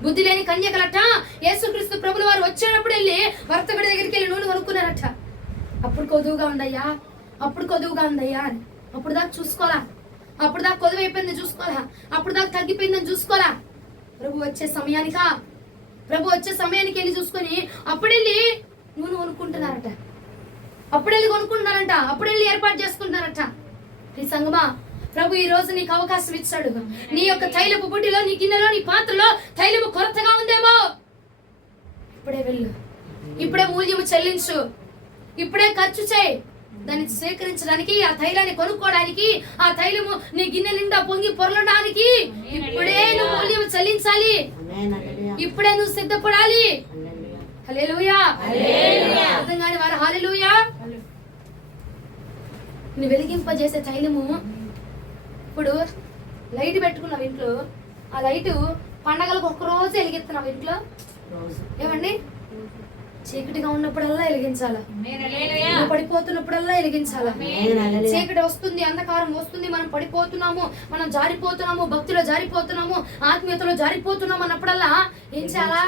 బుద్ధి లేని కన్యకలట యేసుక్రీస్తు ప్రభుల వారు వచ్చేటప్పుడు వెళ్ళి వర్తకుడి దగ్గరికి వెళ్ళి నూనె కొనుక్కున్నారట. అప్పుడు కొదువుగా ఉందయ్యా, అప్పుడు కొదువుగా ఉందయ్యా అని. అప్పుడు దాకా చూసుకోవాలా, అప్పుడు దాకా కొదువు అయిపోయిందని చూసుకోవాలా, అప్పుడు దాకా తగ్గిపోయిందని చూసుకోవాలా. ప్రభు వచ్చే సమయానికా, ప్రభు వచ్చే సమయానికి వెళ్ళి చూసుకొని అప్పుడెళ్ళి నూనె కొనుక్కుంటున్నారట, అప్పుడెళ్ళి కొనుక్కుంటున్నారంట, అప్పుడెళ్ళి ఏర్పాటు చేసుకుంటున్నారట. ఈ సంగమా, ప్రభు ఈ రోజు నీకు అవకాశం ఇచ్చాడు. నీ యొక్క తైలపు బుడ్డిలో, నీ గిన్నెలో, నీ పాత్రలో తైలము కొరతగా ఉందేమో, ఇప్పుడే వెళ్ళు, ఇప్పుడే మూల్యము చెల్లించు, ఇప్పుడే ఖర్చు చేయి. దాన్ని స్వీకరించడానికి, ఆ తైలాన్ని కొనుక్కోవడానికి, ఆ తైలము నీ గిన్నె నిండా పొంగి పొరలడానికి ఇప్పుడే నువ్వు మూల్యము చెల్లించాలి, ఇప్పుడే నువ్వు సిద్ధపడాలి. హల్లెలూయా. అర్థం కాని వారు హల్లెలూయా. నువ్వు వెలిగింపజేసే తైలము, ఇప్పుడు లైట్ పెట్టుకున్నావు ఇంట్లో, ఆ లైట్ పండగలకు ఒక్కరోజు వెలిగిస్తున్నావు ఇంట్లో, ఏమండి? చీకటిగా ఉన్నప్పుడల్లా వెలిగించాలా, పడిపోతున్నప్పుడల్లా వెలిగించాలా. చీకటి వస్తుంది, అంధకారం వస్తుంది, మనం పడిపోతున్నాము, మనం జారిపోతున్నాము, భక్తిలో జారిపోతున్నాము, ఆత్మీయతలో జారిపోతున్నాము అన్నప్పుడల్లా ఏం చేయాలా?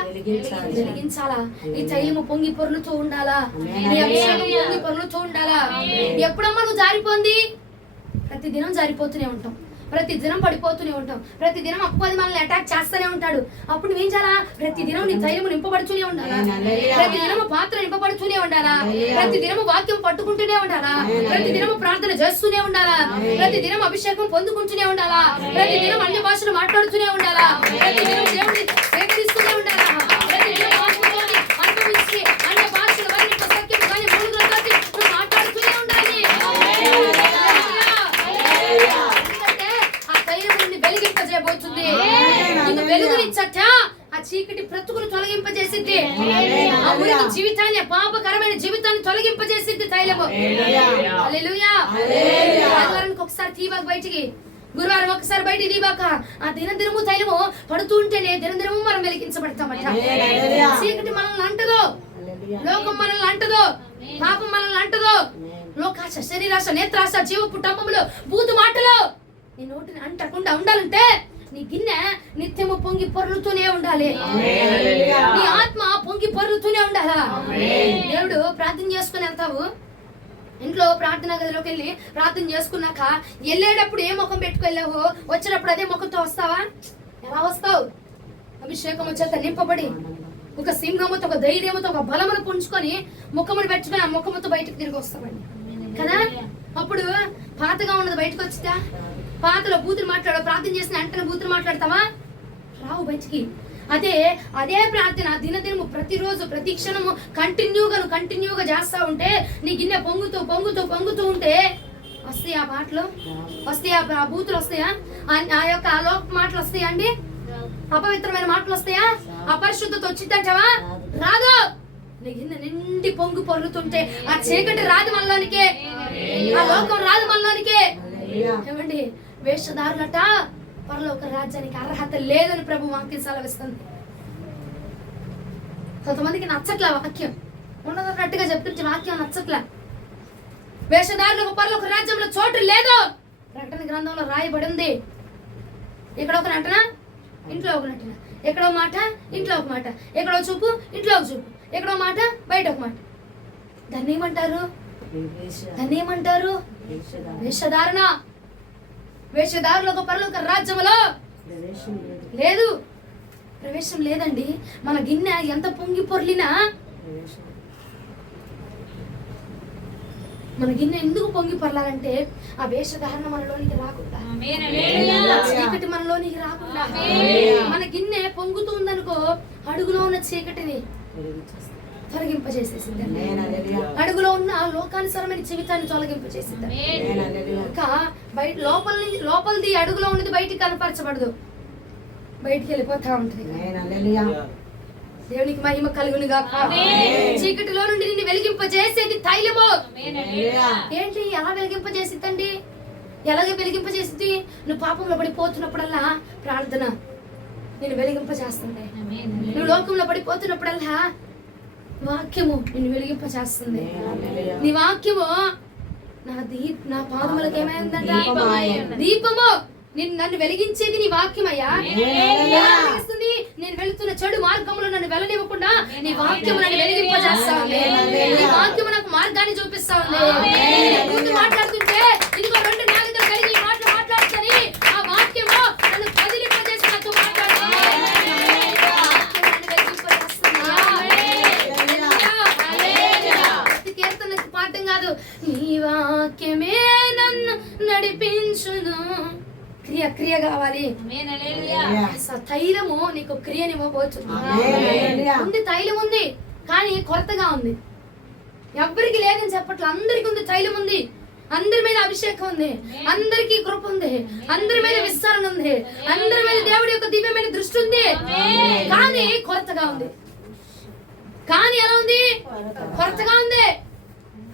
వెలిగించాలా. ఈ తైలము పొంగి పొర్లుతూ ఉండాలా, నీ అభిషేకం పొంగి పొర్లుతూ ఉండాలా. ఎప్పుడమ్మా నువ్వు జారిపోంది? ప్రతి దినం జారిపోతూనే ఉంటాం, ప్రతి దినం పడిపోతూనే ఉంటాం, ప్రతి దినం అపవాది మనల్ని అటాక్ చేస్తూనే ఉంటాడు. అప్పుడు నువ్వేం చేయాలా? ప్రతి దినం నీ ధైర్యం నింపబడుతూనే ఉండాలా, ప్రతి దినము పాత్ర నింపబడుతూనే ఉండాలా, ప్రతి దినము వాక్యం పట్టుకుంటూనే ఉండాలా, ప్రతి దినము ప్రార్థన చేస్తూనే ఉండాలా, ప్రతి దినం అభిషేకం పొందుకుంటూనే ఉండాలా, ప్రతి దినం అన్ని భాషలు మాట్లాడుతూనే ఉండాలా, ప్రతి దినం దేవుడిని స్వీకరిస్తూనే ఉండాలా, ప్రతి దినం వాక్యంలోని అనుభవించి అన్ని భాషలు వర్ణింప సత్యం కానీ మూలుగులతోటి నువ్వు మాట్లాడుతూనే ఉండాలి. వెలిగింపజేయబోతుంది, నీకు వెలుగునిచ్చట, ఆ చీకటి బ్రతుకులు తొలగింపజేసిద్ది, ఆ మురికి జీవితాన్ని, పాపకరమైన జీవితాన్ని తొలగింపజేసిద్ది తైలము. హల్లెలూయా. ఆదివారానికి ఒకసారి తీవాక బయటికి, గురువారం ఒకసారి బయటికి తీవాక, ఆ దినదినము తైలము పడుతూ ఉంటేనే దినదినము మనం వెలిగించబడతామట. చీకటి మనల్ని అంటదో, లోకం మనల్ని అంటదో, పాపం మనల్ని అంటదో, లోకాశ, శరీరాశ, నేత్రాశ, జీవపు టంపములు, బూతు మాటలు నీ నోటిని అంటకుండా ఉండాలంటే నీ గిన్నె నిత్యము పొంగి పొర్లుతూనే ఉండాలి, నీ ఆత్మ పొంగి పొర్లుతూనే ఉండాలా. దేవుడు ప్రార్థన చేసుకుని వెళ్తావు, ఇంట్లో ప్రార్థన గదిలోకి వెళ్ళి ప్రార్థన చేసుకున్నాక వెళ్ళేటప్పుడు ఏ ముఖం పెట్టుకెళ్ళావో వచ్చేటప్పుడు అదే ముఖంతో వస్తావా? ఎలా వస్తావు? అభిషేకము చేత నింపబడి ఒక సింహముతో, ఒక ధైర్యముతో, ఒక బలమును పుంజుకొని ముఖమును పెట్టుకుని ఆ ముఖముతో బయటకు తిరిగి వస్తామండి కదా. అప్పుడు పాతగా ఉన్నది బయటకు వచ్చితే, పాతలో బూతులు మాట్లాడు, ప్రార్థన చేసిన వెంటనే బూతులు మాట్లాడతావా? రావు బయటికి. అదే ప్రార్థన దినదినము ప్రతిరోజు ప్రతి క్షణము కంటిన్యూగా చేస్తా ఉంటే నీ గిన్నె పొంగుతూ పొంగుతూ పొంగుతూ ఉంటే వస్తాయి ఆ మాటలు, వస్తాయి ఆ బూతులు వస్తాయా, ఆ యొక్క లోక మాటలు వస్తాయా అండి? అపవిత్రమైన మాటలు వస్తాయా? అపరిశుద్ధత వచ్చిందంటావా? రాదు. నీ గిన్నె నిండి పొంగు పొర్లుతుంటే ఆ చీకటి రాదు మనలోనికే, ఆ లోకం రాదు మనలోనికే. ఏమండి? వేషధారులట పరలోక రాజ్యానికి అర్హత లేదని ప్రభు వాక్యం సెలవిస్తుంది. కొంతమందికి నచ్చట్లా వాక్యం, ఉన్నదన్నట్టుగా చెప్తుంటే వాక్యం నచ్చట్లా. వేషధారులకు పరలోక రాజ్యంలో చోటు లేదు, ప్రకటన గ్రంథంలో రాయబడి ఉంది. ఇక్కడ ఒక నటన, ఇంట్లో ఒక నటన, ఎక్కడో మాట, ఇంట్లో ఒక మాట, ఎక్కడో చూపు, ఇంట్లో ఒక చూపు, ఎక్కడో మాట, బయట ఒక మాట. దాన్ని ఏమంటారు? వేషధారణ. వేషధారులకు పరలోక రాజ్యములో లేదు, ప్రవేశం లేదండి. మన గిన్నె ఎంత పొంగి పొర్లినా, మన గిన్నె ఎందుకు పొంగి పొరలాలంటే ఆ వేషధారణ మనలోనికి రాకుండా, చీకటి మనలోనికి రాకుండా. మన గిన్నె పొంగుతుందనుకో అడుగులో ఉన్న చీకటిని తొలగింపజేసేసింది, అడుగులో ఉన్న ఆ లోకానుసరమైన జీవితాన్ని తొలగింపజేసింది. ఇంకా బయట లోపలిది అడుగులో ఉన్నది బయటికి కనపరచబడదు, బయటికి వెళ్ళిపోతా ఉంటుంది. దేవునికి మహిమ కలుగును గాక. చీకటిలో నుండి నిన్ను వెలిగింపజేసేది తైలము. ఏంటి? ఎలా వెలిగింపజేసిద్దండి? ఎలాగే వెలిగింపజేసిద్ది? నువ్వు పాపంలో పడిపోతున్నప్పుడల్లా ప్రార్థన నేను వెలిగింపజేస్తుంది. నువ్వు లోకంలో పడిపోతున్నప్పుడల్లా వాక్యము నిన్ను వెలిగింపజేస్తుంది. నీ వాక్యము నా పాదములకు ఏమైందంట? దీపము. నన్ను వెలిగించేది నీ వాక్యమయ్యా. నేను వెళుతున్న చెడు మార్గంలో నన్ను వెళ్ళనివ్వకుండా నీ వాక్యము నన్ను వెలిగింపజేస్తా ఉంది. నీ వాక్యము నాకు మార్గాన్ని చూపిస్తా ఉంది. ముందు మాట్లాడుతుంటే ఇదిగో 2 నాలుకలు కలిగి మాట్లాడుతుంది. ఆ వాక్యము నన్ను కదిలింపజేసి నాతో మాట్లాడుతుంది. వాక్యమే నన్ను నడిపించును. క్రియ క్రియ కావాలి. తైలము నీకు క్రియనివ్వబోతుంది. ఉంది, తైలం ఉంది, కానీ కొరతగా ఉంది. ఎవ్వరికి లేదని చెప్పట్లే, అందరికి ఉంది. తైలం ఉంది, అందరి మీద అభిషేకం ఉంది, అందరికి కృప ఉంది, అందరి మీద విస్తరణ ఉంది, అందరి మీద దేవుడి యొక్క దివ్యమైన దృష్టి ఉంది, కానీ కొరతగా ఉంది. కానీ ఎలా ఉంది? కొరతగా ఉంది.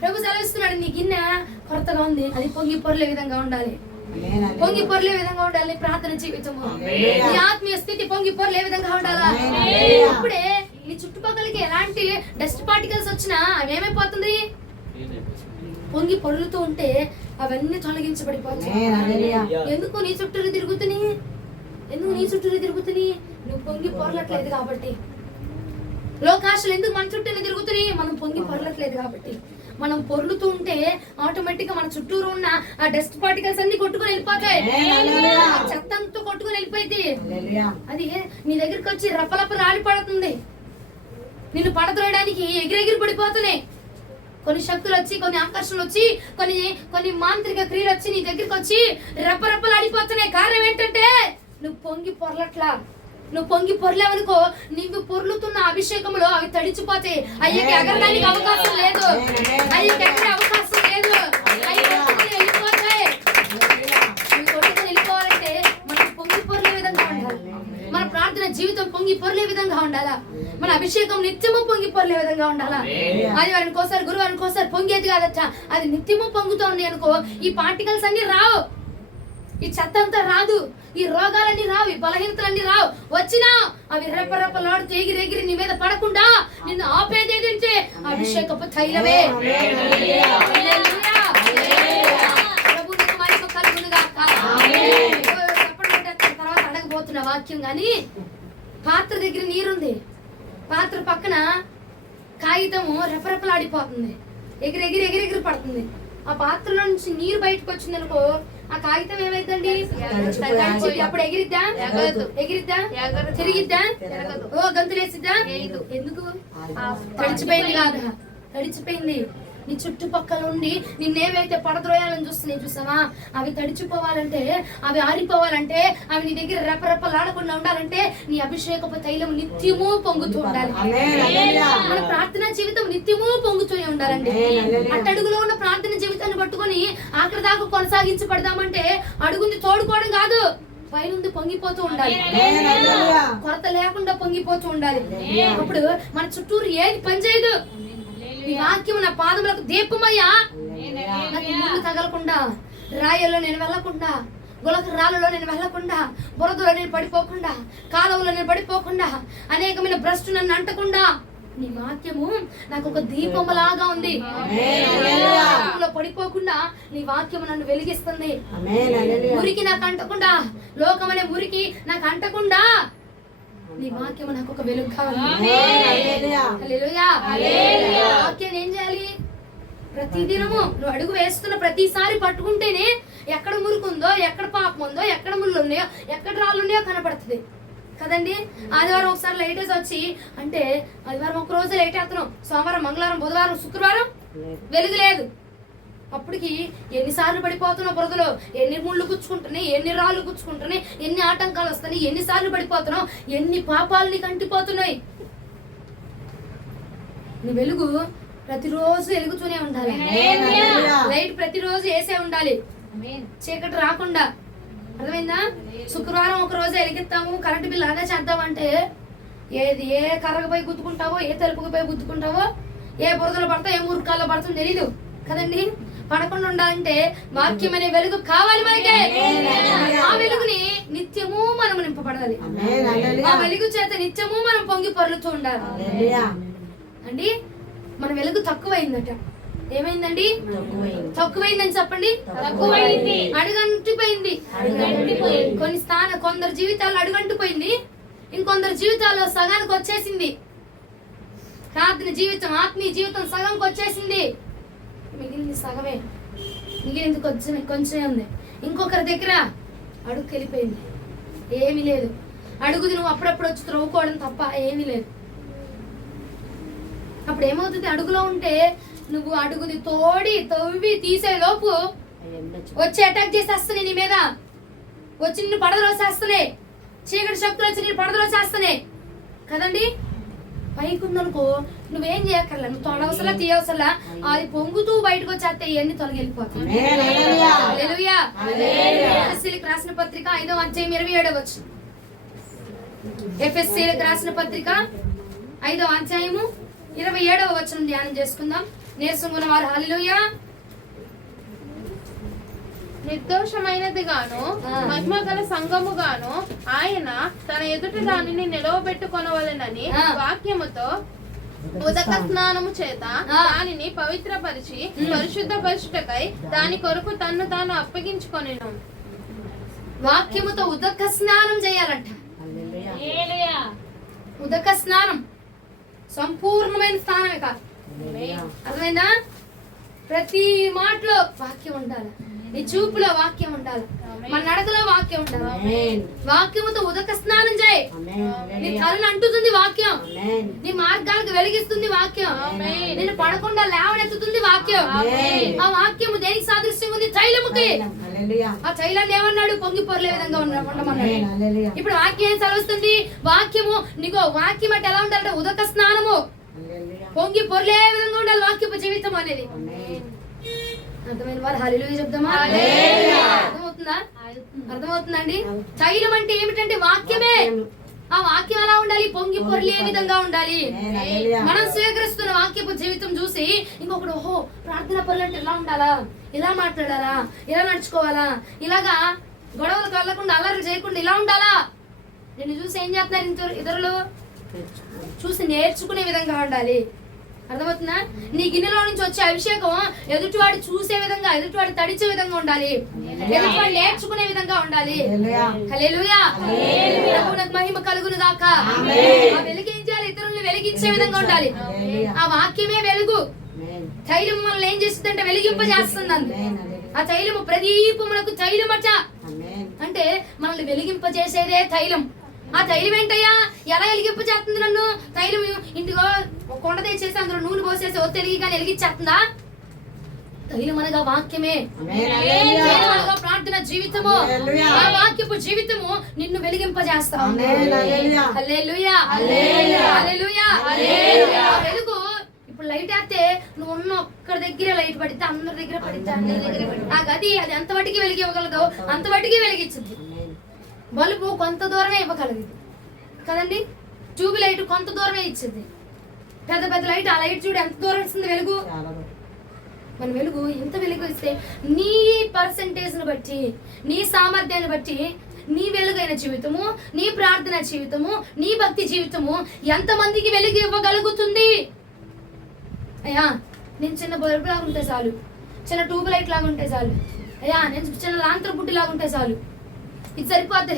ప్రభు సెలవిస్తున్నాడు, నీ గిన్నె కొరతగా ఉంది, అది పొంగి పొర్లే విధంగా ఉండాలి. పొంగి పొర్లే విధంగా ఉండాలి ప్రార్థన జీవితము. నీ ఆత్మీయ స్థితి పొంగి పొర్లే విధంగా ఉండాలా? అప్పుడే నీ చుట్టుపక్కలకి ఎలాంటి డస్ట్ పార్టికల్స్ వచ్చినా అవేమైపోతుంది? పొంగి పొర్లుతూ ఉంటే అవన్నీ తొలగించబడిపోతాయి. ఎందుకు నీ చుట్టూరు తిరుగుతున్నాయి? నువ్వు పొంగి పొరలట్లేదు కాబట్టి. లోకాశలు ఎందుకు మన చుట్టూనే తిరుగుతున్నాయి? మనం పొంగి పొరలట్లేదు కాబట్టి. మనం పొర్లుతూ ఉంటే ఆటోమేటిక్ గా మన చుట్టూరు ఉన్న ఆ డస్ట్ పార్టికల్స్ అన్ని కొట్టుకుని వెళ్ళిపోతాయి, చెత్త అంతా కొట్టుకుని వెళ్ళిపోయింది. అది నీ దగ్గరికి వచ్చి రప్పలప్ప రాలి పడుతుంది, నిన్ను పడద్రోయడానికి ఎగిరెగిరి పడిపోతున్నాయి. కొన్ని శక్తులు వచ్చి, కొన్ని ఆకర్షణలు వచ్చి, కొన్ని మాంత్రిక క్రియలు వచ్చి నీ దగ్గరికి వచ్చి రెప్పరెప్పలు ఆడిపోతున్నాయి. కారణం ఏంటంటే నువ్వు పొంగి పొరలట్లా. నువ్వు పొంగి పొరలేవనుకో, నీకు పొర్లుతున్న అభిషేకంలో అవి తడిచిపోతాయి. అయ్యకి ఎగరడానికి అవకాశం లేదు, అయ్యకి ఎగరే అవకాశం లేదు, అవి కొట్టుకుని వెళ్ళిపోతాయి. నువ్వు కొట్టుకుని వెళ్ళిపోవాలంటే మనం పొంగి పొరలే విధంగా ఉండాలి. మన ప్రార్థన జీవితం పొంగి పొరలే విధంగా ఉండాలా? మన అభిషేకం నిత్యము పొంగి పొరలే విధంగా ఉండాలా? ఆదివారానికి ఒకసారి, గురువారానికి ఒకసారి పొంగేది కాదట, అది నిత్యము పొంగుతూ ఉంది అనుకో, ఈ పార్టికల్స్ అన్ని రావు, ఈ చెత్త అంతా రాదు, ఈ రోగాలన్నీ రావు, ఈ బలహీనతలన్నీ రావు. వచ్చినా అవి రెప్పరెప్పలాడుతూ ఎగిరెగిరి నీ మీద పడకుండా నిన్ను ఆపేది ఏంటంటే అభిషేకపు తైలమే. తర్వాత అడగబోతున్న వాక్యం గాని, పాత్ర దగ్గర నీరుంది, పాత్ర పక్కన కాగితము రెప్పరెప్పలాడిపోతుంది, ఎగిరెగిరి పడుతుంది. ఆ పాత్రలో నుంచి నీరు బయటకు వచ్చింది అనుకో, ఆ కాగితం ఏమైందండి? అప్పుడు ఎగిరిద్దా? తిరిగిద్దా? గంతులేసిద్దా? ఎందుకు? తడిచిపోయింది కాదా? తడిచిపోయింది. నీ చుట్టుపక్కల ఉండి నిన్నేవైతే పడద్రోయాలని చూస్తున్నాయి చూసావా, అవి తడిచిపోవాలంటే, అవి ఆరిపోవాలంటే, అవి నీ దగ్గర రెప్పరెప్పలాడకుండా ఉండాలంటే నీ అభిషేకపు తైలం నిత్యము పొంగుతూ ఉండాలి. మన ప్రార్థనా జీవితం నిత్యము పొంగుతూనే ఉండాలండి. అట్టడుగులో ఉన్న ప్రార్థన జీవితాన్ని పట్టుకొని ఆఖరి దాకా కొనసాగించబడదామంటే అడుగుంది తోడుకోవడం కాదు, పైనుండి పొంగిపోతూ ఉండాలి, కొరత లేకుండా పొంగిపోతూ ఉండాలి. అప్పుడు మన చుట్టూరు ఏది పనిచేయదు. నీ వాక్యం నా పాదములకు దీపమయ్యా. నాకు ముళ్ళు తగలకుండా, రాయల్లో నేను వెళ్ళకుండా, గులక రాళ్ళలో నేను వెళ్ళకుండా, బురదలో నేను పడిపోకుండా, కాలువలో నేను పడిపోకుండా, అనేకమైన భ్రష్టు నన్ను అంటకుండా నీ వాక్యము నాకు ఒక దీపములాగా ఉంది. పడిపోకుండా నీ వాక్యము నన్ను వెలిగిస్తుంది. మురికి నాకు అంటకుండా, లోకమనే మురికి నాకు అంటకుండా నీ వాక్యం నాకు ఒక వెలుగు కావాలి. వాక్యాన్ని ఏం చేయాలి? ప్రతిదినము నువ్వు అడుగు వేస్తున్న ప్రతిసారి పట్టుకుంటేనే ఎక్కడ మురుకుందో, ఎక్కడ పాపం ఉందో, ఎక్కడ ముళ్ళు ఉన్నాయో, ఎక్కడ రాళ్ళు ఉన్నాయో కనపడుతుంది కదండి. ఆదివారం ఒకసారి లేటేజ్ వచ్చి అంటే ఆదివారం ఒక రోజు లేట్ అవుతున్నాం, సోమవారం, మంగళవారం, బుధవారం, శుక్రవారం వెలుగు లేదు. అప్పటికి ఎన్నిసార్లు పడిపోతున్నావు బురదలో, ఎన్ని ముళ్ళు గుచ్చుకుంటున్నాయి, ఎన్ని రాళ్ళు గుచ్చుకుంటున్నాయి, ఎన్ని ఆటంకాలు వస్తున్నాయి, ఎన్నిసార్లు పడిపోతున్నావు, ఎన్ని పాపాలు నీకు అంటిపోతున్నాయి. నీ వెలుగు ప్రతిరోజు వెలుగుతూనే ఉండాలి, లైట్ ప్రతిరోజు వేసే ఉండాలి, చీకటి రాకుండా. అర్థమైందా? శుక్రవారం ఒక రోజు వెలిగిస్తాము, కరెంటు బిల్లు అదే చేద్దామంటే ఏ కర్రకు పోయి గుద్దుకుంటావో, ఏ తలుపుకు పోయి గుద్దుకుంటావో, ఏ బురదలో పడతావు, ఏ మురుకాల్లో పడతావు తెలీదు కదండి. పడకుండా ఉండాలంటే వాక్యం అనే వెలుగు కావాలి మనకే. ఆ వెలుగుని నిత్యము మనం నింపబడాలి, ఆ వెలుగు చేత నిత్యము మనం పొంగి పొర్లుతూ ఉండాలి అండి. మన వెలుగు తక్కువైందట. ఏమైందండి? తక్కువైందని చెప్పండి. అడుగంటిపోయింది. కొందరు జీవితాల్లో అడుగంటిపోయింది, ఇంకొందరు జీవితాల్లో సగానికి వచ్చేసింది. ప్రార్థన జీవితం, ఆత్మీయ జీవితం సగంకి వచ్చేసింది, మిగిలింది సగమే, మిగిలింది కొంచెమే ఉంది. ఇంకొకరి దగ్గర అడుగు వెళ్ళిపోయింది, ఏమీ లేదు. అడుగుది నువ్వు అప్పుడప్పుడు వచ్చి త్రవ్వుకోవడం తప్ప ఏమీ లేదు. అప్పుడు ఏమవుతుంది? అడుగులో ఉంటే నువ్వు అడుగుని తోడి తవ్వి తీసే లోపు వచ్చి అటాక్ చేసేస్తున్నాయి నీ మీద, వచ్చి నిన్ను పడదరోసేస్తున్నాయి, చీకటి శక్తులు వచ్చి నేను పడదరోసేస్తున్నాయి కదండి. పైకి ఉందనుకో నువ్వేం చేయక్కర్లా, నువ్వు తొడవసలా తీయవసలా, అది పొంగుతూ బయటకు వచ్చేస్తే ఇవన్నీ తొలగి వెళ్ళిపోతాయి. హల్లెలూయా. ఎఫెసీయులకు రాసిన పత్రిక 5వ అధ్యాయం 27వ వచనం. ఎఫెసీయులకు రాసిన పత్రిక 5వ అధ్యాయము 27వ వచనం ధ్యానం చేసుకుందాం. నేర్చుకున్న వారు హల్లెలూయా. నిర్దోషమైనది గాను మహిమ గల సంఘము గాను ఆయన తన ఎదుట దానిని నిలవబెట్టుకొనవలెనని వాక్యముతో ఉదక స్నానము చేత దానిని పవిత్రపరిచి పరిశుద్ధ పరుచుటకై దాని కొరకు తన్ను తాను అప్పగించుకొనెను. వాక్యముతో ఉదక స్నానం చేయాలంట. ఉదక స్నానం సంపూర్ణమైన స్నానమే కాదు, అర్థమైందా? ప్రతి మాటలో వాక్యం ఉండాలి, నీ చూపులో వాక్యం ఉండాలి, మన నడకలో వాక్యం ఉండాలి. వాక్యముతో ఉదక స్నానం చేయి. నీ తలను అంటుతుంది వాక్యం, నీ మార్గాలకు వెలిగిస్తుంది వాక్యం, నేను పడకుండా లేవనెత్తుతుంది వాక్యం. ఆ వాక్యము దేనికి సాదృశ్యం ఉంది? తైలముకి. ఆ తైలాన్ని ఏమన్నాడు? పొంగి పొరలే విధంగా ఉండమన్నాడు. ఇప్పుడు వాక్యం ఏం సెలవుస్తుంది? వాక్యము నీకో వాక్యం అంటే ఎలా ఉండాలంటే ఉదక స్నానము, పొంగి పొరలే విధంగా ఉండాలి వాక్యపు జీవితం అనేది. అర్థమైన వారు హల్లెలూయా చెప్దామా? అర్థమవుతుందా? అర్థమవుతుందండి. తైలం అంటే ఏమిటంటే వాక్యమే. ఆ వాక్యం ఎలా ఉండాలి? పొంగి పొరలే విధంగా ఉండాలి. మనం స్వీకరిస్తున్న వాక్యపు జీవితం చూసి ఇంకొకడు ఓహో ప్రార్థన పనులు అంటే ఇలా ఉండాలా, ఇలా మాట్లాడాలా, ఇలా నడుచుకోవాలా, ఇలాగా గొడవలకు వెళ్ళకుండా అల్లరి చేయకుండా ఇలా ఉండాలా. నిన్ను చూసి ఏం చేస్తున్నారు ఇతరులు? చూసి నేర్చుకునే విధంగా ఉండాలి. అర్థమవుతుందా? నీ గిన్నెలో నుంచి వచ్చే అభిషేకం ఎదుటివాడు చూసే విధంగా, ఎదుటివాడు తడిచే విధంగా ఉండాలి, ఎదుటివాడు నేర్చుకునే విధంగా ఉండాలి. హల్లెలూయా. ప్రభువునకు మహిమ కలుగును గాక. వెలిగించాలి, ఇతరులను వెలిగించే విధంగా ఉండాలి. ఆ వాక్యమే వెలుగు. తైలం మనల్ని ఏం చేస్తుందంటే వెలిగింపజేస్తుంది. ఆ తైలము ప్రదీపమునకు తైలమట అంటే మనల్ని వెలిగింపజేసేదే తైలం. ఆ తైలం ఏంటయ్యా? ఎలా వెలిగింపజేస్తుంది నన్ను? తైలం ఇంటిగో కొండ తెచ్చేసి అందులో నూనె పోసేసి ఒత్తిడిగి కానీ వెలిగించేస్తుందా? తైలం అనగా వాక్యమే, అనగా ప్రార్థన జీవితము. ఆ వాక్యపు జీవితము నిన్ను వెలిగింపజేస్తా. హల్లెలూయా. హల్లెలూయా. ఆ వెలుగు ఇప్పుడు లైట్ వేస్తే నువ్వు ఉన్న ఒక్కడి దగ్గర లైట్ పడితే అందరి దగ్గర పడితే ఆ గది అది ఎంత వాటికి వెలిగి ఇవ్వగలదో అంత వాటికి వెలిగించింది. బల్బు కొంత దూరమే ఇవ్వగలదు కదండి. ట్యూబ్ లైట్ కొంత దూరమే ఇచ్చింది. పెద్ద పెద్ద లైట్, ఆ లైట్ చూడు ఎంత దూరం ఇస్తుంది వెలుగు. మన వెలుగు ఎంత వెలుగు ఇస్తే నీ పర్సంటేజ్ను బట్టి, నీ సామర్థ్యాన్ని బట్టి నీ వెలుగైన జీవితము, నీ ప్రార్థన జీవితము, నీ భక్తి జీవితము ఎంతమందికి వెలుగు ఇవ్వగలుగుతుంది. అయ్యా నేను చిన్న బల్బు లాగా ఉంటే చాలు, చిన్న ట్యూబ్ లైట్ లాగా ఉంటే చాలు, అయ్యా నేను చిన్న లాంతర బుడ్డి లాగా ఉంటే చాలు, ఇది సరిపోతే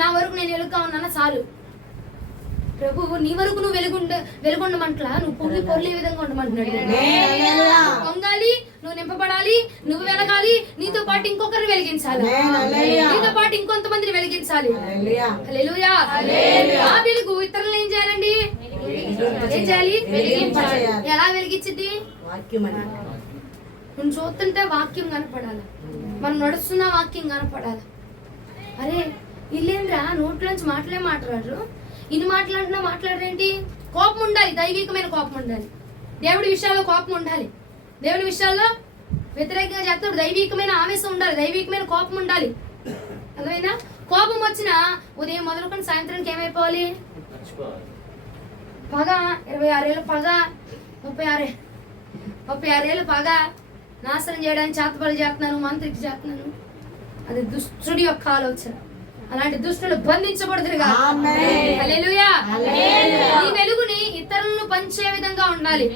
నా వరకు నేను వెలుగుగా ఉన్నానా చాలు. ప్రభువు నీ వరకు నువ్వు వెలుగుండమంటలా, నువ్వు పొంగి పొరలే విధంగా ఉండమంటున్నాడు. పొంగాలి, నువ్వు నింపబడాలి, నువ్వు వెలగాలి, నీతో పాటు ఇంకొకరిని వెలిగించాలి, నీతో పాటు ఇంకొంతమందిని వెలిగించాలి. హల్లెలూయా. ఆ వెలుగు ఇతరులను ఏం చేయాలండి? ఏం చేయాలి? వెలిగించాలి. ఎలా వెలిగించింది? నువ్వు చూస్తుంటే వాక్యం కనపడాలి, మనం నడుస్తున్న వాక్యం కనపడాలి. అరే ఇల్లేంద్రా నోట్లోంచి మాటలే మాట్లాడరు, ఇన్ని మాట్లాడినా మాట్లాడరేంటి? కోపం ఉండాలి, దైవికమైన కోపం ఉండాలి. దేవుడి విషయాల్లో కోపం ఉండాలి, దేవుడి విషయాల్లో వ్యతిరేకంగా చేస్తాడు. దైవికమైన ఆవేశం ఉండాలి, దైవికమైన కోపం ఉండాలి. అర్థమైందా? కోపం వచ్చిన ఉదయం మొదలుకొని సాయంత్రానికి ఏమైపోవాలి? పగ 26 ఏళ్ళ పగ, 36 ఏళ్ళ పగ నాశనం చేయడానికి చేతబడి చేస్తున్నాను, మంత్రికి చేస్తున్నాను. అది దుష్టుడి యొక్క ఆలోచన. అలాంటి దుష్టుడు బంధించబడుతురుగా. హల్లెలూయా. ఈ వెలుగుని ఇతరులను పంచే విధంగా ఉండాలి.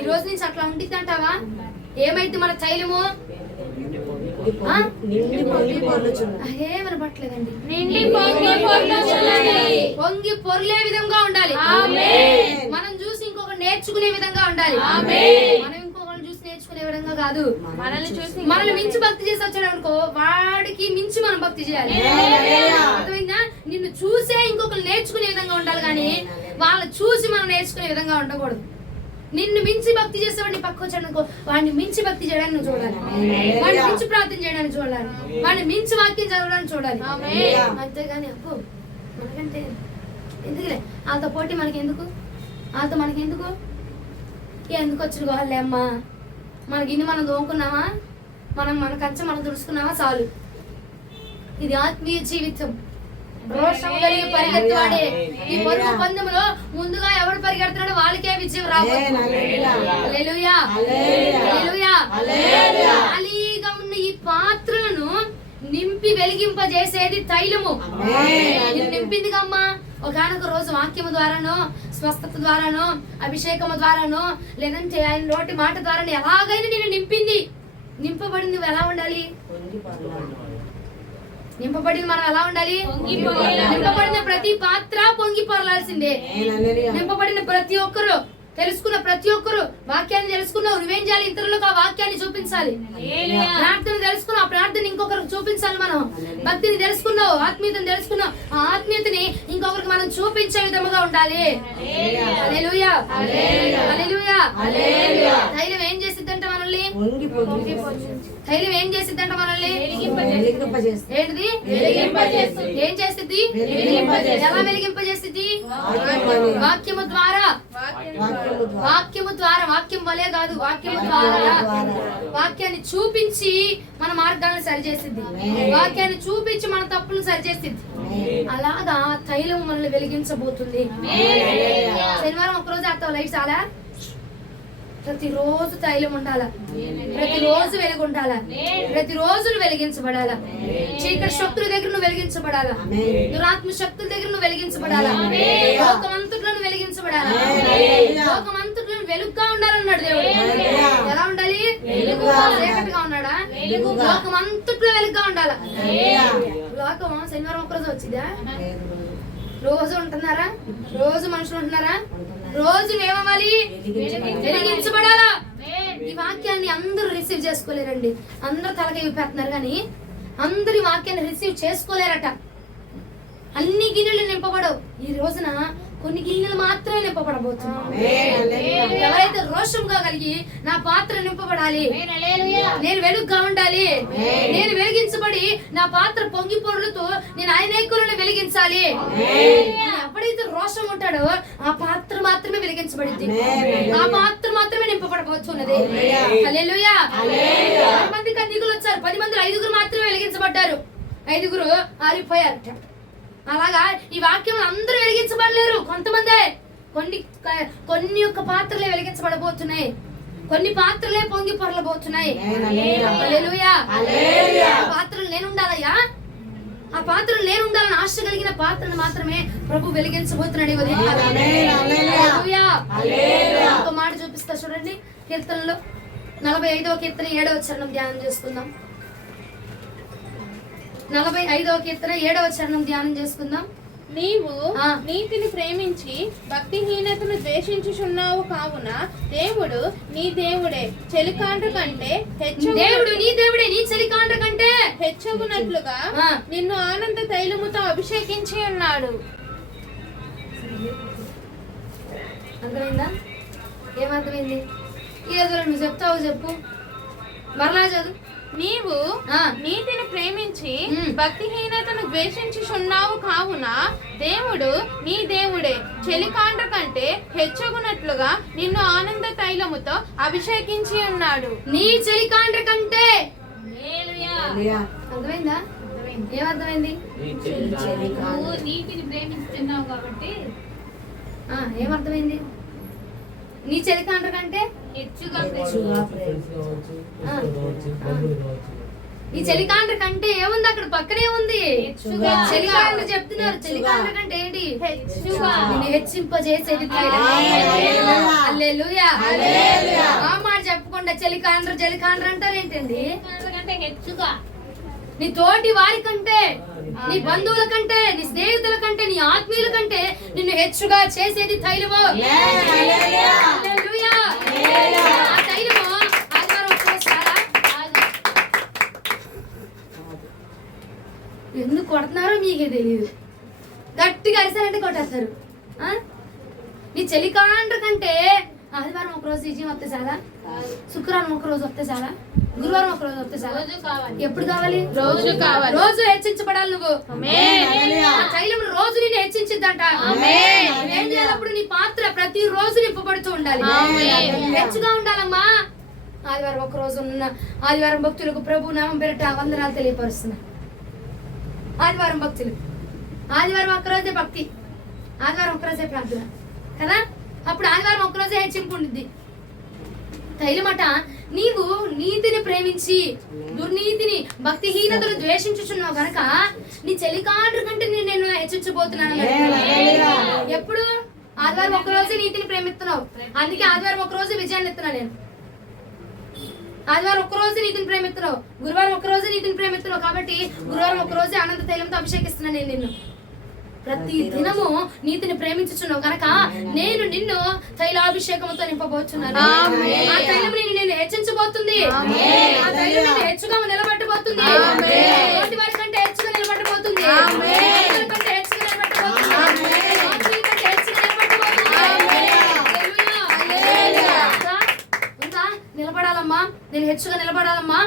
ఈ రోజు నుంచి అట్లా ఉంటుంది అంటావా? ఏమైతే మన తైలము ఏమనపట్లేదండి, పొంగి పొర్లే విధంగా ఉండాలి. మనం చూసి ఇంకొకరు నేర్చుకునే విధంగా ఉండాలి. మనం ఇంకొకరిని చూసి నేర్చుకునే విధంగా కాదు. మనల్ని మించి భక్తి చేసి వచ్చాడు అనుకో, వాడికి మించి మనం భక్తి చేయాలి. అర్థమైందా? నిన్ను చూసే ఇంకొకరు నేర్చుకునే విధంగా ఉండాలి, కానీ వాళ్ళని చూసి మనం నేర్చుకునే విధంగా ఉండకూడదు. నిన్ను మించి భక్తి చేసేవాడిని పక్క వచ్చాడు అనుకో, వాడిని మించి భక్తి చేయడానికి నువ్వు చూడాలి, వాడిని మించి ప్రార్థన చేయడానికి చూడాలి, వాడిని మించి వాక్యం చదవడానికి చూడాలి. అంతేగాని అప్పు మనకంటే ఎందుకులే వాళ్ళతో పోటీ మనకెందుకు, వాళ్ళతో మనకెందుకు, ఎందుకు వచ్చిన వాళ్ళే అమ్మా, మనకి ఇన్ని మనం దోముకున్నామా, మన కంచె మనం తుడుచుకున్నామా చాలు. ఇది ఆత్మీయ జీవితం. రోషం కలిగి పరిగెత్తువాడే ఈ పరుగు పందెంలో ముందుగా ఎవరు పరిగెడుతున్నాడో వాళ్ళకే విజయం రాబోతుంది. హల్లెలూయా, హల్లెలూయా. ఖాళీగా ఉన్న ఈ పాత్రలను నింపి వెలిగింపజేసేది తైలము. నిన్ను నింపింది అమ్మా. ఒకనొక రోజు వాక్యము ద్వారానో, స్వస్థత ద్వారానో, అభిషేకము ద్వారానో, లేదంటే ఆయన నోటి మాట ద్వారానో ఎలాగైనా నిన్ను నింపింది. నింపబడింది నువ్వు ఎలా ఉండాలి? నింపబడింది మనం ఎలా ఉండాలి? నింపబడిన ప్రతి పాత్ర పొంగి పొరలాల్సిందే. నింపబడిన ప్రతి ఒక్కరు, తెలుసుకున్న ప్రతి ఒక్కరు, వాక్యాన్ని తెలుసుకున్నావు, నువ్వేం చేయాలి? ఇతరులకు ఆ వాక్యాన్ని చూపించాలి. ప్రార్థన తెలుసుకున్నావు, ఆ ప్రార్థన ఇంకొకరికి చూపించాలి. మనం భక్తిని తెలుసుకున్నావు, ఆత్మీయతను తెలుసుకున్నావు, ఆ ఆత్మీయతని ఇంకొకరికి మనం చూపించే విధముగా ఉండాలి. హల్లెలూయా, హల్లెలూయా. ధైర్యం ఏం చేసిద్దంట మనల్ని? ధైర్యం ఏం చేసిద్దంట మనల్ని? ఏంటిది? ఏం చేసిద్ది? ఎలా వెలిగింపజేసిద్ది? వాక్యము ద్వారా. వాక్యము ద్వారా, వాక్యం వలే కాదు, వాక్యము ద్వారా. వాక్యాన్ని చూపించి మన మార్గాన్ని సరిచేసిద్ది, వాక్యాన్ని చూపించి మన తప్పులను సరిచేసిద్ది. అలాగా తైలం మనల్ని వెలిగించబోతుంది. శనివారం ఒకరోజు అత్త లైట్ చాలా, ప్రతిరోజు తైలం ఉండాలా, ప్రతిరోజు వెలుగు ఉండాలా, ప్రతిరోజు నువ్వు వెలిగించబడాలా. చీకటి శక్తుల దగ్గర నువ్వు వెలిగించబడాలా, దురాత్మ శక్తుల దగ్గర నువ్వు వెలిగించబడాలా, లోకమంతట్లో నువ్వు వెలిగించబడాలా. లోకమంతట్లో వెలుగుగా ఉండాలన్నాడు దేవుడు. ఎలా ఉండాలి? చీకటిగా ఉన్నాడా? లోకమంతట్లో వెలుగుగా ఉండాలా. లోకం శనివారం ఒకరోజు వచ్చిందా? రోజు ఉంటున్నారా? రోజు మనుషులు ఉంటున్నారా? రోజు ఏమవ్వాలి? వెలిగించబడాలా. ఈ వాక్యాన్ని అందరూ రిసీవ్ చేసుకోలేరండి. అందరూ తలకాయ ఊపేస్తున్నారు కానీ అందరు ఈ వాక్యాన్ని రిసీవ్ చేసుకోలేరట. అన్ని గిన్నెలు నింపబడవు. ఈ రోజున కొన్ని గిన్నెలు మాత్రమే నింపబడబోతున్నాయి. ఎవరైతే రోషంగా కలిగి నా పాత్ర నింపబడాలి, నేను వెలుగుగా ఉండాలి, నేను వెలిగించబడి నా పాత్ర పొంగి పొర్లుతూ నేను అనేకులను వెలిగించాలి, ఎప్పుడైతే రోషం ఉంటాడో ఆ పాత్ర మాత్రమే వెలిగించబడింది, ఆ పాత్ర మాత్రమే నింపబడబోతున్నది. హల్లెలూయా. 10 మంది కన్యకులు వచ్చారు, 10 మందిలో 5గురు మాత్రమే వెలిగించబడ్డారు, 5గురు ఆరిపోయారట. అలాగా ఈ వాక్యం అందరూ వెలిగించబడలేరు. కొంతమందే కొన్ని యొక్క పాత్రలే వెలిగించబడబోతున్నాయి, కొన్ని పాత్రలే పొంగి పొరలబోతున్నాయి. హల్లెలూయా. పాత్రలు నేను ఉండాలయ్యా, ఆ పాత్రలు నేను ఉండాలని ఆశ కలిగిన పాత్రను మాత్రమే ప్రభు వెలిగించబోతున్నాడు. ఒక మాట చూపిస్తా చూడండి. కీర్తనలో 45వ కీర్తన 7వ చరణం ధ్యానం చేసుకుందాం. 45వ కీర్తన 7వ చరణం ధ్యానం చేసుకుందాం. నీవు నీతిని ప్రేమించి భక్తిహీనతను ద్వేషించుచున్నావు కావున దేవుడు నీ దేవుడే చెలికాండ్ర కంటే దేవుడు నీ దేవుడే నీ చెలికాండ్ర కంటే హెచ్చగునట్లుగా నిన్ను ఆనంద తైలముతో అభిషేకించి ఉన్నాడు. అర్థమైందా? ఏమర్థమైంది? ఏదో నువ్వు చెప్తావు చెప్పు, మరలా చదువు. నీవు నీతిని ప్రేమించి భక్తిహీనతను ద్వేషించుచున్నావు కావున దేవుడు నీ దేవుడే చెలికాండ్ర కంటే హెచ్చగునట్లుగా నిన్ను ఆనంద తైలముతో అభిషేకించి ఉన్నాడు. నీ చెలికాండ్ర కంటే. అర్థమైందా? ఏమర్థమైంది? నీతిని ప్రేమిస్తున్నావు కాబట్టి ఏమర్థమైంది? నీ చెలికాండ్ర కంటే హెచ్చుగా ఈ చెలికాండ్ర కంటే ఏముంది? అక్కడ పక్కనే ఉంది చెలికాండ్ర చెప్తున్నారు. చెలికాండ్ర కంటే ఏంటి? నిన్ను హెచ్చింపజేసేది తైలం. హల్లెలూయా. ఆ మాట చెప్పకుండా చెలికాండ్ర చెలికాండ్ర అంటారు ఏంటండి? హెచ్చుగా నీ తోటి వారి కంటే, నీ బంధువుల కంటే, నీ స్నేహితుల కంటే, నీ ఆత్మీయుల కంటే నిన్ను హెచ్చుగా చేసేది తైలము. హల్లెలూయా. ఆ తైలము ఆదివారం వచ్చేసారా? ఎందుకు కొడుతున్నారో మీకే తెలియదు. గట్టిగా అరిసారంటే కొట్టేస్తారు. నీ చెలికాండ్ర కంటే ఆదివారం ఒక రోజు విజయం వస్తే చాలా, శుక్రవారం ఒక రోజు వస్తే చాలా, గురువారం ఒక రోజు వస్తే చాలా. రోజు కావాలి. ఎప్పుడు కావాలి? రోజు కావాలి. రోజు హెచ్చించబడాలి నువ్వు. ఆ తైలం రోజు నిన్ను హెచ్చించిద్దంట. ఏం చేయాలప్పుడు నీ పాత్ర ప్రతి రోజు నింపబడుతూ ఉండాలి. హెచ్చుగా ఉండాలమ్మా. ఆదివారం ఒక రోజు ఉన్న ఆదివారం భక్తులకు ప్రభు నామం పేరిట వందనాలు తెలియపరుస్తున్నా. ఆదివారం భక్తులు ఆదివారం ఒక్కరోజే భక్తి, ఆదివారం ఒక్కరోజే ప్రార్థన కదా. అప్పుడు ఆదివారం ఒక్కరోజే హెచ్చింపు ఉండిద్ది. తైలమట నీవు నీతిని ప్రేమించి దుర్నీతిని భక్తిహీనతను ద్వేషించుచున్నావు గనక నీ చెలికాండ్రు కంటే నేను హెచ్చించబోతున్నాను. ఎప్పుడు? ఆదివారం ఒక రోజు నీతిని ప్రేమిస్తున్నావు, అందుకే ఆదివారం ఒక రోజు విజయాన్ని ఎత్తున్నా నేను. ఆదివారం ఒక్క రోజు నీతిని ప్రేమిస్తున్నావు, గురువారం ఒక్క రోజు నీతిని ప్రేమిస్తున్నావు, కాబట్టి గురువారం ఒక రోజు అనంత తైలంతో అభిషేకిస్తున్నా నేను నిన్ను. ప్రతి దినము నీతిని ప్రేమించుచున్నావు కనుక నేను నిన్ను తైలాభిషేకంతో నింపబోతున్నాను. ఆ తైలం నేను హెచ్చించబోతుంది. ఆ తైలం నిన్ను హెచ్చుగా నిలబెట్టబోతుంది. తోటి వారి కంటే హెచ్చుగా నిలబెట్టబోతుంది. భక్తుల కంటే హెచ్చుగా నిలబెట్టబోతుంది. భక్తుల కంటే హెచ్చుగా నిలబెట్టబోతుంది. ఇంకా నిలబడాలమ్మా, నేను హెచ్చుగా నిలబడాలమ్మా.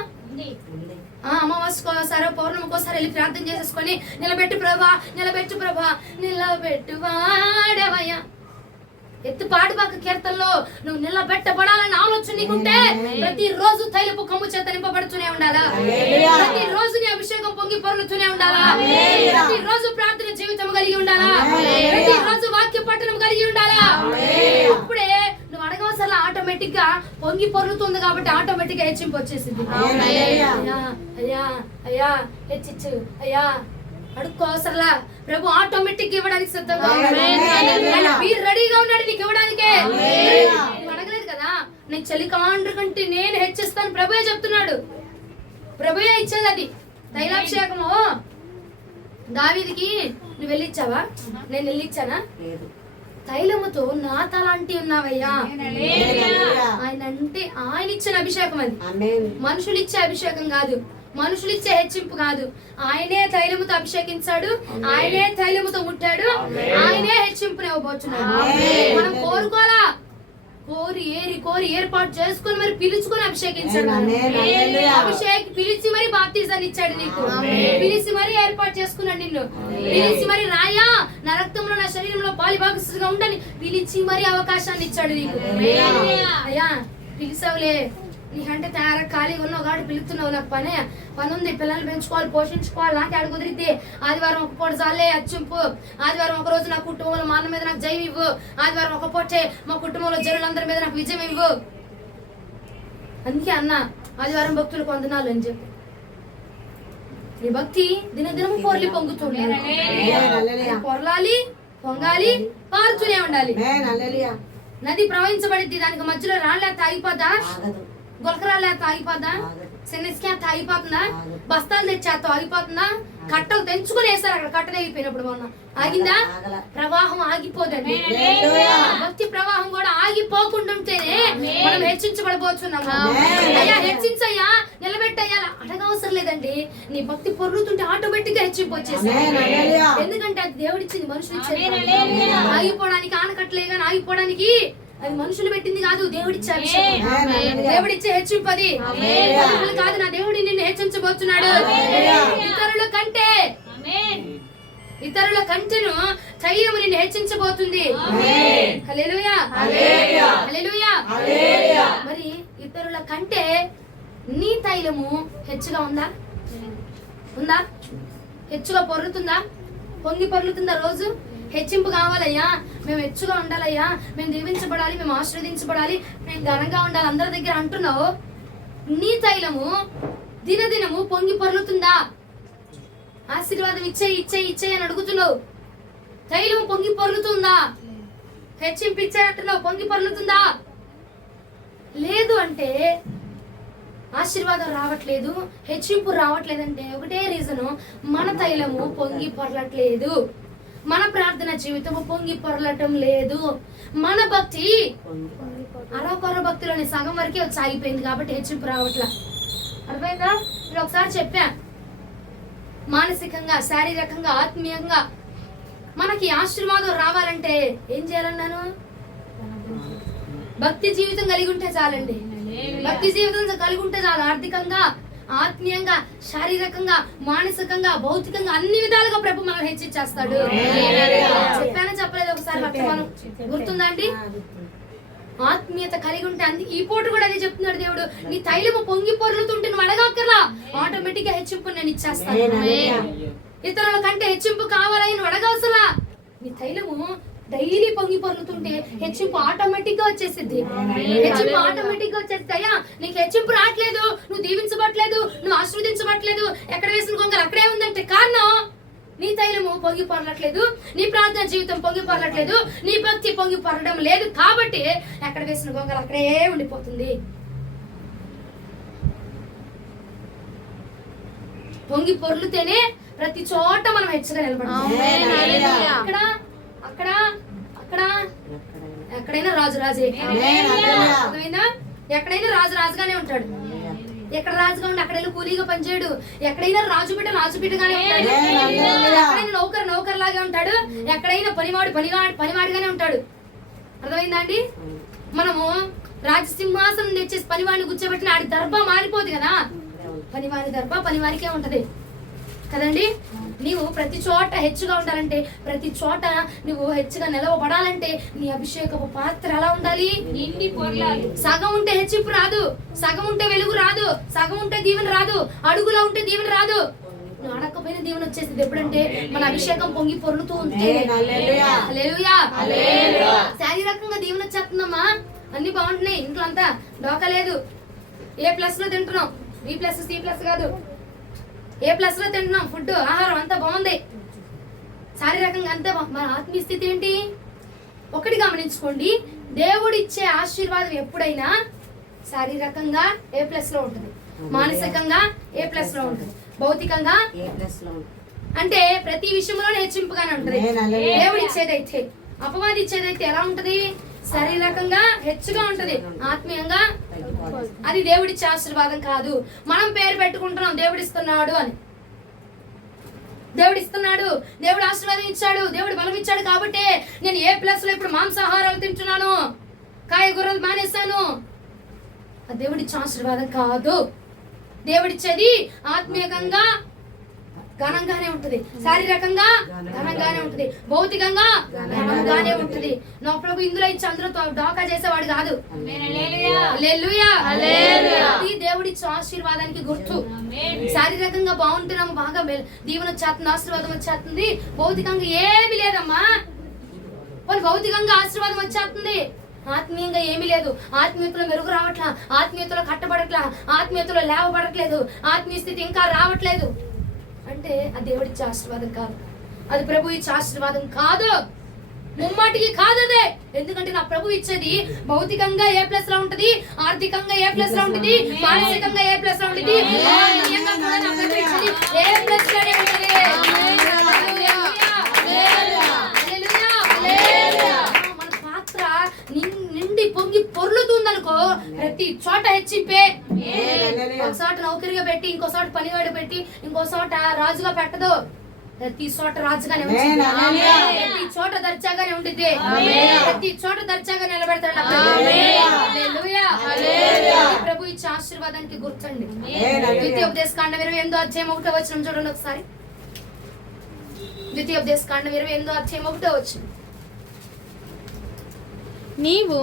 అమావాస్యకోసారి పౌర్ణమికోసారి వెళ్ళి ప్రార్థన చేసేసుకొని నిలబెట్టు ప్రభా, నిలబెట్టు ప్రభా, నిలబెట్టు వాడవయ్యా. ఎత్తు పాడుబాక కీర్తనలో నువ్వు నిలబెట్టబడాలని ఆలోచన నీకుంటే ప్రతి రోజు తైలపు కమ్ము చేత నింపబడుతూనే ఉండాలా. ప్రతి రోజు నీ అభిషేకం పొంగి పొర్లుతూనే ఉండాలా. ప్రతి రోజు ప్రార్థన జీవితం కలిగి ఉండాలా. ప్రతి రోజు వాక్య పఠనం కలిగి ఉండాలా. అప్పుడే నువ్వు అడగవసరలా ఆటోమేటిక్ గా పొంగి పొర్లుతుంది కాబట్టి ఆటోమేటిక్ గా హెచ్చింపు వచ్చేసింది. అయ్యా అయ్యా అయ్యా హెచ్చిచ్చు అయ్యా అడుక్కోవసరలా. ప్రభు ఆటోమేటిక్ ఇవ్వడానికి సిద్ధంగా మీరు రెడీగా ఉన్నాడు నీకు ఇవ్వడానికే. నువ్వు అడగలేదు కదా, నేను చలికాండ్రు కంటే నేను హెచ్చిస్తాను ప్రభుయే చెప్తున్నాడు. ప్రభుయే ఇచ్చేది అది తైలాభిషేకము. దావీదుకి నువ్వు వెళ్ళిచ్చావా? నేను వెళ్ళిచ్చానా? తైలముతో నా తలాంటి ఉన్నావయ్యా. ఆయన అంటే ఆయన ఇచ్చిన అభిషేకం అది, మనుషులు ఇచ్చే అభిషేకం కాదు, మనుషులు ఇచ్చే హెచ్చింపు కాదు. ఆయనే తైలముతో అభిషేకించాడు, ఆయనే తైలముతో ముట్టాడు, ఆయనే హెచ్చింపుని ఇవ్వబోతున్నాడు. మనం కోరుకోవాలా, కోరి ఏర్పాటు చేసుకుని మరి పిలుచుకొని అభిషేకించాడు. పిలిచి మరి బాప్తిజాన్ని ఇచ్చాడు నీకు. పిలిచి మరి ఏర్పాటు చేసుకున్నాడు నిన్ను. పిలిచి మరి రాయా నా రక్తంలో నా శరీరంలో పాలిభాగస్తుగా ఉండని పిలిచి మరి అవకాశాన్ని ఇచ్చాడు నీకు. అయ్యా పిలిచావులే, నీకంటే తయారా ఖాళీగా ఉన్నావు కాబట్టి పిలుస్తున్నావు. నాకు పని ఉంది, పిల్లల్ని పెంచుకోవాలి, పోషించుకోవాలి, నాకు ఆడ కుదిరితే ఆదివారం ఒక పూట చాలే అచ్చింపు. ఆదివారం ఒక రోజు నా కుటుంబంలో మా అన్న మీద నాకు జయం ఇవ్వు. ఆదివారం ఒక పూటే మా కుటుంబంలో జనులందరి మీద నాకు విజయం ఇవ్వు. అందుకే అన్న ఆదివారం భక్తులు వందనాలు అని చెప్పి ఈ భక్తి దినదినము పొర్లి పొంగుతుంది. పొరలాలి, పొంగాలి, పారుతూనే ఉండాలి. నది ప్రవహించబడిద్ది, దానికి మధ్యలో రాళ్ళేత ఆగిపోదా? గులకరాళ్ళేత ఆగిపోదా? శనిస్కేత ఆగిపోతుందా? బస్తాలు తెచ్చేత ఆగిపోతుందా? కట్టలు తెంచుకుని వేసారు అక్కడ, కట్టలు అయిపోయినప్పుడు మొన్న ఆగిందా? ప్రవాహం ఆగిపోదండి. భక్తి ప్రవాహం కూడా ఆగిపోకుండా ఉంటేనే మనం హెచ్చించబడబోతున్నాము. అయ్యా హెచ్చించయ్యా, నిలబెట్టయ్యా అడగవసరం లేదండి. నీ భక్తి పొర్లుతుంటే ఆటోమేటిక్ గా హెచ్చింపు వచ్చేసి. ఎందుకంటే అది దేవుడిచ్చింది, మనుషులు ఇచ్చింది. ఆగిపోవడానికి ఆనకట్టలే కానీ ఆగిపోవడానికి అది మనుషులు పెట్టింది కాదు, దేవుడిచ్చే దేవుడిచ్చే హెచ్చింపు అది. కాదు, నా దేవుడి నిన్ను హెచ్చించబోతున్నాడు. ఇతరుల కంటెను తైలము నిన్ను హెచ్చించబోతుంది. హల్లెలూయా, హల్లెలూయా. మరి ఇతరుల కంటే నీ తైలము హెచ్చుగా ఉందా? ఉందా? హెచ్చుగా పొర్లుతుందా? పొంగి పొర్లుతుందా? రోజు హెచ్చింపు కావాలయ్యా, మేము హెచ్చుగా ఉండాలయ్యా, మేము దీవించబడాలి, మేము ఆశీర్వదించబడాలి, మేము ఘనంగా ఉండాలి అందరి దగ్గర అంటున్నావు. నీ తైలము దినదినము పొంగి పొర్లుతుందా? ఆశీర్వాదం ఇచ్చే అని అడుగుతున్నావు. తైలము పొంగి పొర్లుతుందా? హెచ్చింపు ఇచ్చేటట్టున్నావు, పొంగి పొర్లుతుందా? లేదు అంటే ఆశీర్వాదం రావట్లేదు, హెచ్చింపు రావట్లేదంటే ఒకటే రీజను, మన తైలము పొంగి పొరలట్లేదు, మన ప్రార్థన జీవితము పొంగి పొరలటం లేదు. మన భక్తి అరకొర భక్తిలోని సగం వరకే వచ్చి ఆగిపోయింది కాబట్టి హెచ్చింపు రావట్లా. అర్థమైందా? నేను ఒకసారి చెప్పా, మానసికంగా, శారీరకంగా, ఆత్మీయంగా మనకి ఆశీర్వాదం రావాలంటే ఏం చేయాలన్నాను? భక్తి జీవితం కలిగి ఉంటే చాలండి. భక్తి జీవితం కలిగి ఉంటే చాలు. ఆర్థికంగా, ఆత్మీయంగా, శారీరకంగా, మానసికంగా, భౌతికంగా అన్ని విధాలుగా ప్రభు మనల్ని హెచ్చించేస్తాడు. చెప్పానా చెప్పలేదు ఒకసారి వర్తమానం గుర్తుందా అండి? ఆత్మీయత కలిగి ఉంటే ఈ పూట కూడా అదే చెప్తున్నాడు దేవుడు. నీ తైలము పొంగి పొర్లుతుంటే నువ్వు అడగక్కర్లా, ఆటోమేటిక్ గా హెచ్చింపు నేను ఇచ్చేస్తాను. ఇతరుల కంటే హెచ్చింపు కావాలని నువ్వు అడగవసలా. నీ తైలము డైలీ పొంగి పొర్లుతుంటే హెచ్చింపు ఆటోమేటిక్ గా వచ్చేసింది. హెచ్చింపు ఆటోమేటిక్ గా వచ్చేస్తుంది. అయ్యా నీకు హెచ్చింపు రావట్లేదు, నువ్వు దీవించబట్లేదు, నువ్వు ఆశీర్వదించబట్లేదు, ఎక్కడ వేసిన కొంగలు అక్కడే ఉందంటే కారణం నీ తైలము పొంగి పొరలట్లేదు, నీ ప్రార్థన జీవితం పొంగి పొరలట్లేదు, నీ భక్తి పొంగి పొరడం లేదు. కాబట్టి ఎక్కడ వేసిన గొంగలు అక్కడే ఉండిపోతుంది. పొంగి పొర్లుతేనే ప్రతి చోట మనం హెచ్చగా నిలబడతాం. అక్కడ అక్కడ అక్కడ ఎక్కడైనా రాజు రాజే. అర్థమైందా? ఎక్కడైనా రాజు రాజుగానే ఉంటాడు. ఎక్కడ రాజుగా ఉండి అక్కడ కూలీగా పనిచేయడు. ఎక్కడైనా రాజు బిడ్డగానే ఉంటాడు. ఎక్కడైనా నౌకర్ లాగే ఉంటాడు. ఎక్కడైనా పనివాడిగానే ఉంటాడు. అర్థమైందా అండి? మనము రాజసింహాసనం తెచ్చేసి పనివాడిని కూర్చోబెట్టిన ఆడి దర్భ మారిపోదు కదా. పనివాడి దర్భ పనివారికే ఉంటది కదండి. నీవు ప్రతి చోట హెచ్చుగా ఉండాలంటే, ప్రతి చోట నువ్వు హెచ్చుగా నిలవబడాలంటే నీ అభిషేకపు పాత్ర ఎలా ఉండాలి? నిండి పొర్లాలి. సగం ఉంటే హెచ్చింపు రాదు, సగం ఉంటే వెలుగు రాదు, సగం ఉంటే దీవెన రాదు, అడుగులో ఉంటే దీవెన రాదు. నువ్వు అడగకపోయిన దీవెన వచ్చేసింది ఎప్పుడంటే మన అభిషేకం పొంగి పొర్లుతూ ఉంటే. హల్లెలూయా. శారీరకంగా దీవెన వచ్చేస్తుందమ్మా, అన్ని బాగుంటున్నాయి, ఇంట్లో అంతా డోకా లేదు. A+ లో తింటున్నాం, B+, C+ కాదు, A+ లో తింటున్నాం. ఫుడ్ ఆహారం అంతా బాగుంది, శారీరకంగా అంతా. మన ఆత్మీయ స్థితి ఏంటి? ఒకటి గమనించుకోండి, దేవుడిచ్చే ఆశీర్వాదం ఎప్పుడైనా శారీరకంగా A+ లో ఉంటుంది, మానసికంగా A+ లో ఉంటుంది, భౌతికంగా అంటే ప్రతి విషయంలోనే హెచ్చింపుగానే ఉంటుంది. దేవుడు ఇచ్చేదైతే, అపవాది ఇచ్చేదైతే ఎలా ఉంటది? శారీరకంగా హెచ్చుగా ఉంటది, ఆత్మీయంగా అది దేవుడిచ్చే ఆశీర్వాదం కాదు. మనం పేరు పెట్టుకుంటున్నాం దేవుడిస్తున్నాడు అని. దేవుడిస్తున్నాడు, దేవుడు ఆశీర్వాదం ఇచ్చాడు, దేవుడు బలం ఇచ్చాడు కాబట్టి నేను A+ లో ఇప్పుడు మాంసాహారాలు తింటున్నాను, కాయగూరలు మానేశాను. అది దేవుడిచ్చే ఆశీర్వాదం కాదు. దేవుడిచ్చేది ఆత్మీయంగా ఘనంగానే ఉంటది, శారీరకంగా ఘనంగానే ఉంటది, భౌతికంగా ఘనంగానే ఉంటది. నా ప్రభు ఇందులో ఇచ్చి అందరూ డోకా చేసేవాడు కాదు. హల్లెలూయా. అది దేవుడిచ్చే ఆశీర్వాదానికి గుర్తు. శారీరకంగా బాగుంటున్నాము, బాగా దీవెన వచ్చేస్తుంది, ఆశీర్వాదం వచ్చేస్తుంది. భౌతికంగా ఏమి లేదమ్మా, వాళ్ళు భౌతికంగా ఆశీర్వాదం వచ్చేస్తుంది, ఆత్మీయంగా ఏమీ లేదు. ఆత్మీయతలో మెరుగు రావట్లా, ఆత్మీయతలో కట్టబడట్లా, ఆత్మీయతలో లేవబడట్లేదు, ఆత్మీయ స్థితి ఇంకా రావట్లేదు అంటే అది దేవుడిచ్చే ఆశీర్వాదం కాదు, అది ప్రభు ఇచ్చే ఆశీర్వాదం కాదు, ముమ్మాటికి కాదు అదే. ఎందుకంటే నా ప్రభు ఇచ్చేది భౌతికంగా A+ లో ఉంటది, ఆర్థికంగా A+ లో ఉంటది, మానసికంగా A+ లో ఉంటది, ఆత్మీయంగా కూడా నా ప్రభు ఇచ్చేది A+ లోనే ఉంటది. మన పాత్ర నిండి పొంగి పొర్లుతుందనుకో ప్రతి చోట హెచ్చింపే. ఒకసారి నౌకరిగా పెట్టి, ఇంకోసారి పనివాడు పెట్టి, ఇంకోసారి రాజుగా పెట్టదు. ప్రతి చోట రాజుగానే ఉంటుంది, ప్రతి చోట దర్జాగానే ఉంటుంది, ప్రతి చోట దర్జాగా నిలబెడతాడు ప్రభు ఇచ్చే ఆశీర్వాదానికి గుర్తండి. ద్వితీయోపదేశకాండం 28:1 చూడండి ఒకసారి. ద్వితీయోపదేశకాండం 28:1 నీవు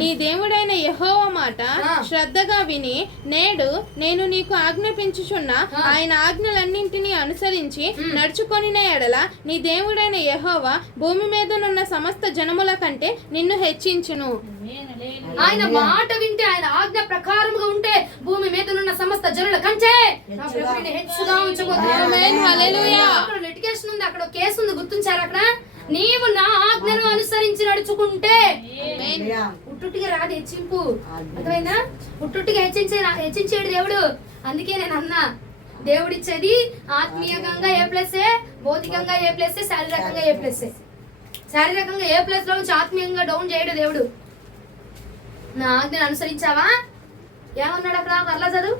నీ దేవుడైన యెహోవా మాట శ్రద్ధగా విని నేడు నేను నీకు ఆజ్ఞాపించుచున్న ఆయన ఆజ్ఞలన్నింటినీ అనుసరించి నడుచుకొనిన ఎడల నీ దేవుడైన యెహోవా భూమి మీదనున్న సమస్త జనముల కంటే నిన్ను హెచ్చించును. ఆయన మాట వింటే, ఆయన ఆజ్ఞ ప్రకారముగా ఉంటే భూమి మీదనున్న సమస్త జనుల కంటే నా ప్రభువుని హెచ్చుగా ఉంచబోతున్నాడు. హల్లెలూయా. అక్కడ లిటిగేషన్ ఉంది, అక్కడ కేసు ఉంది, గుర్తించారు. అక్కడ నీవు నా ఆజ్ఞను అనుసరించి నడుచుకుంటే ఉట్టుటిగా రాదు హెచ్చింపు. అర్థమైందా? ఉట్టుటిగా హెచ్చించేడు దేవుడు. అందుకే నేను అన్నా, దేవుడిచ్చేది ఆత్మీయంగా A+, భౌతికంగా A+, శారీరకంగా A+. శారీరకంగా A+ లో నుంచి ఆత్మీయంగా డౌన్ చేయడు దేవుడు. నా ఆజ్ఞను అనుసరించావా? ఏమన్నాడు అక్కడ? మరలా చదువు.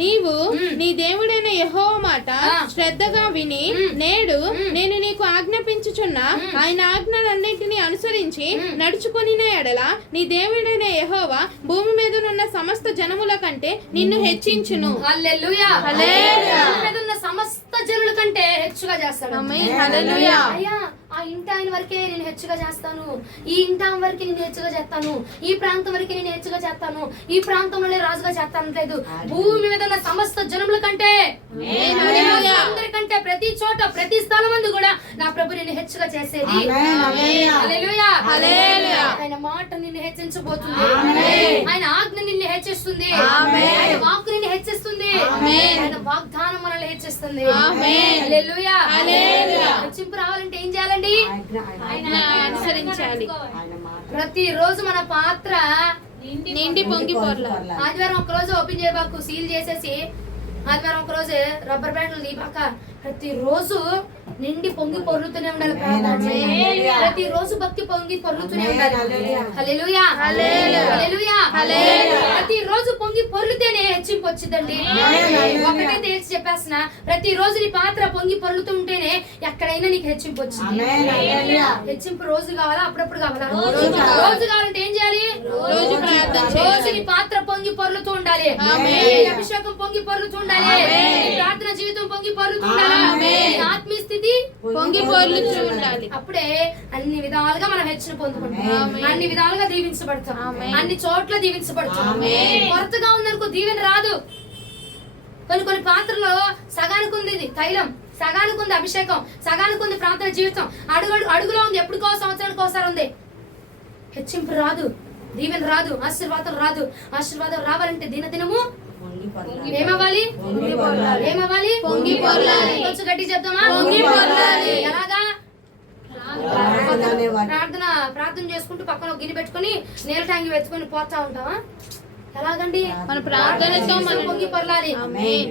నీవు నీ దేవుడైన యెహోవా మాట శ్రద్ధగా విని నేడు నేను నీకు ఆజ్ఞాపించుచున్న ఆయన ఆజ్ఞలన్నింటినీ అనుసరించి నడుచుకొనిన ఎడల నీ దేవుడైన యెహోవా భూమి మీదనున్న సమస్త జనముల కంటే నిన్ను హెచ్చించును. హల్లెలూయా. భూమి మీద ఉన్న సమస్త జనుల కంటే హెచ్చుగా చేస్తాడు. ఆమేన్. హల్లెలూయా. అయ్యా ఆ ఇంటి ఆయన వరకే నేను హెచ్చుగా చేస్తాను, ఈ ఇంటి ఆమె వరకే నేను హెచ్చుగా చేస్తాను, ఈ ప్రాంతం వరకే నేను హెచ్చుగా చేస్తాను, ఈ ప్రాంతంలోనే రాజుగా చేస్తాను లేదు. భూమి మీద ఉన్న సమస్త జనముల కంటే అందరికంటే ప్రతి చోట ప్రతి స్థలం మందు కూడా నా ప్రభు నిన్ను హెచ్చుగా చేసేది. హల్లెలూయా. ఆయన మాట నిన్ను హెచ్చించబోతుంది. ఆయన ఆజ్ఞ నిన్ను హెచ్చిస్తుంది. ఆయన వాక్కు నిన్ను హెచ్చిస్తుంది. ఆయన వాగ్దానం మనల్ని హెచ్చిస్తుంది. హల్లెలూయా. హెచ్చింపు రావాలంటే ఏం చేయాలండి? ఆయన అనుసరించాలి. ప్రతి రోజు మన పాత్ర నిండి పొంగి పొర్లాలి. ఆదివారం ఒక రోజు ఓపెన్ చేయబాకు, సీల్ చేసేసి ఆదివారం ఒక రోజు రబ్బర్ బ్యాండ్లు నీబాక. ప్రతి రోజు నిండి పొంగి పొర్లుతూనే ఉండాలి. ప్రతి రోజు భక్తి పొంగి పొర్లుతూనే ఉండాలి. హల్లెలూయా. హల్లెలూయా. ప్రతి రోజు పొంగి పొర్లుతేనే హెచ్చింపు వచ్చిందండి. ఒకటే తేల్చి చెప్పేస్తున్నా, ప్రతి రోజు నీ పాత్ర పొంగి పొర్లుతుంటేనే ఎక్కడైనా నీకు హెచ్చింపు వచ్చింది. హెచ్చింపు రోజు కావాలా, అప్పుడప్పుడు కావాలా? రోజు కావాలంటే ఏం చేయాలి? రోజు ప్రార్థన రోజు నీ పాత్ర పొంగి పొర్లుతూ ఉండాలి. నీ అభిషేకం పొంగి పొర్లుతూ ఉండాలి. నీ ప్రార్థన జీవితం పొంగి పొర్లుతూ ఉండాలి. నీ ఆత్మీయ స్థితి పొంగి పొర్లుతూ ఉండాలి. అప్పుడే అన్ని విధాలుగా మనం హెచ్చును పొందుకుంటాం, అన్ని విధాలుగా దీవించబడతాం, అన్ని చోట్ల దీవించబడతాం. కొరతగా ఉందనుకో దీవెన రాదు. కొన్ని పాత్రలో సగానికి ఉంది ఇది తైలం, సగానికి ఉంది అభిషేకం, సగానికి ఉంది ప్రార్థన జీవితం, అడుగులో ఉంది ఎప్పుడుకో సంవత్సరానికి ఒకసారి ఉంది. హెచ్చింపు రాదు, దీవెన రాదు, ఆశీర్వాదం రాదు. ఆశీర్వాదం రావాలంటే దినదినము ఏమవ్వాలి? ఏమవ్వాలి? పొంగి పొర్లాలి. కొంచెం గట్టి చెప్తామా? పొంగి పొర్లాలి. ఎలాగా? ప్రార్థన చేసుకుంటూ పక్కన ఒక గిన్నె పెట్టుకుని నీళ్ళ ట్యాంకి వెతుకొని పోతా ఉంటావా? ఎలాగండి? మన ప్రార్థనతో మనం పొంగి పొర్లాలి.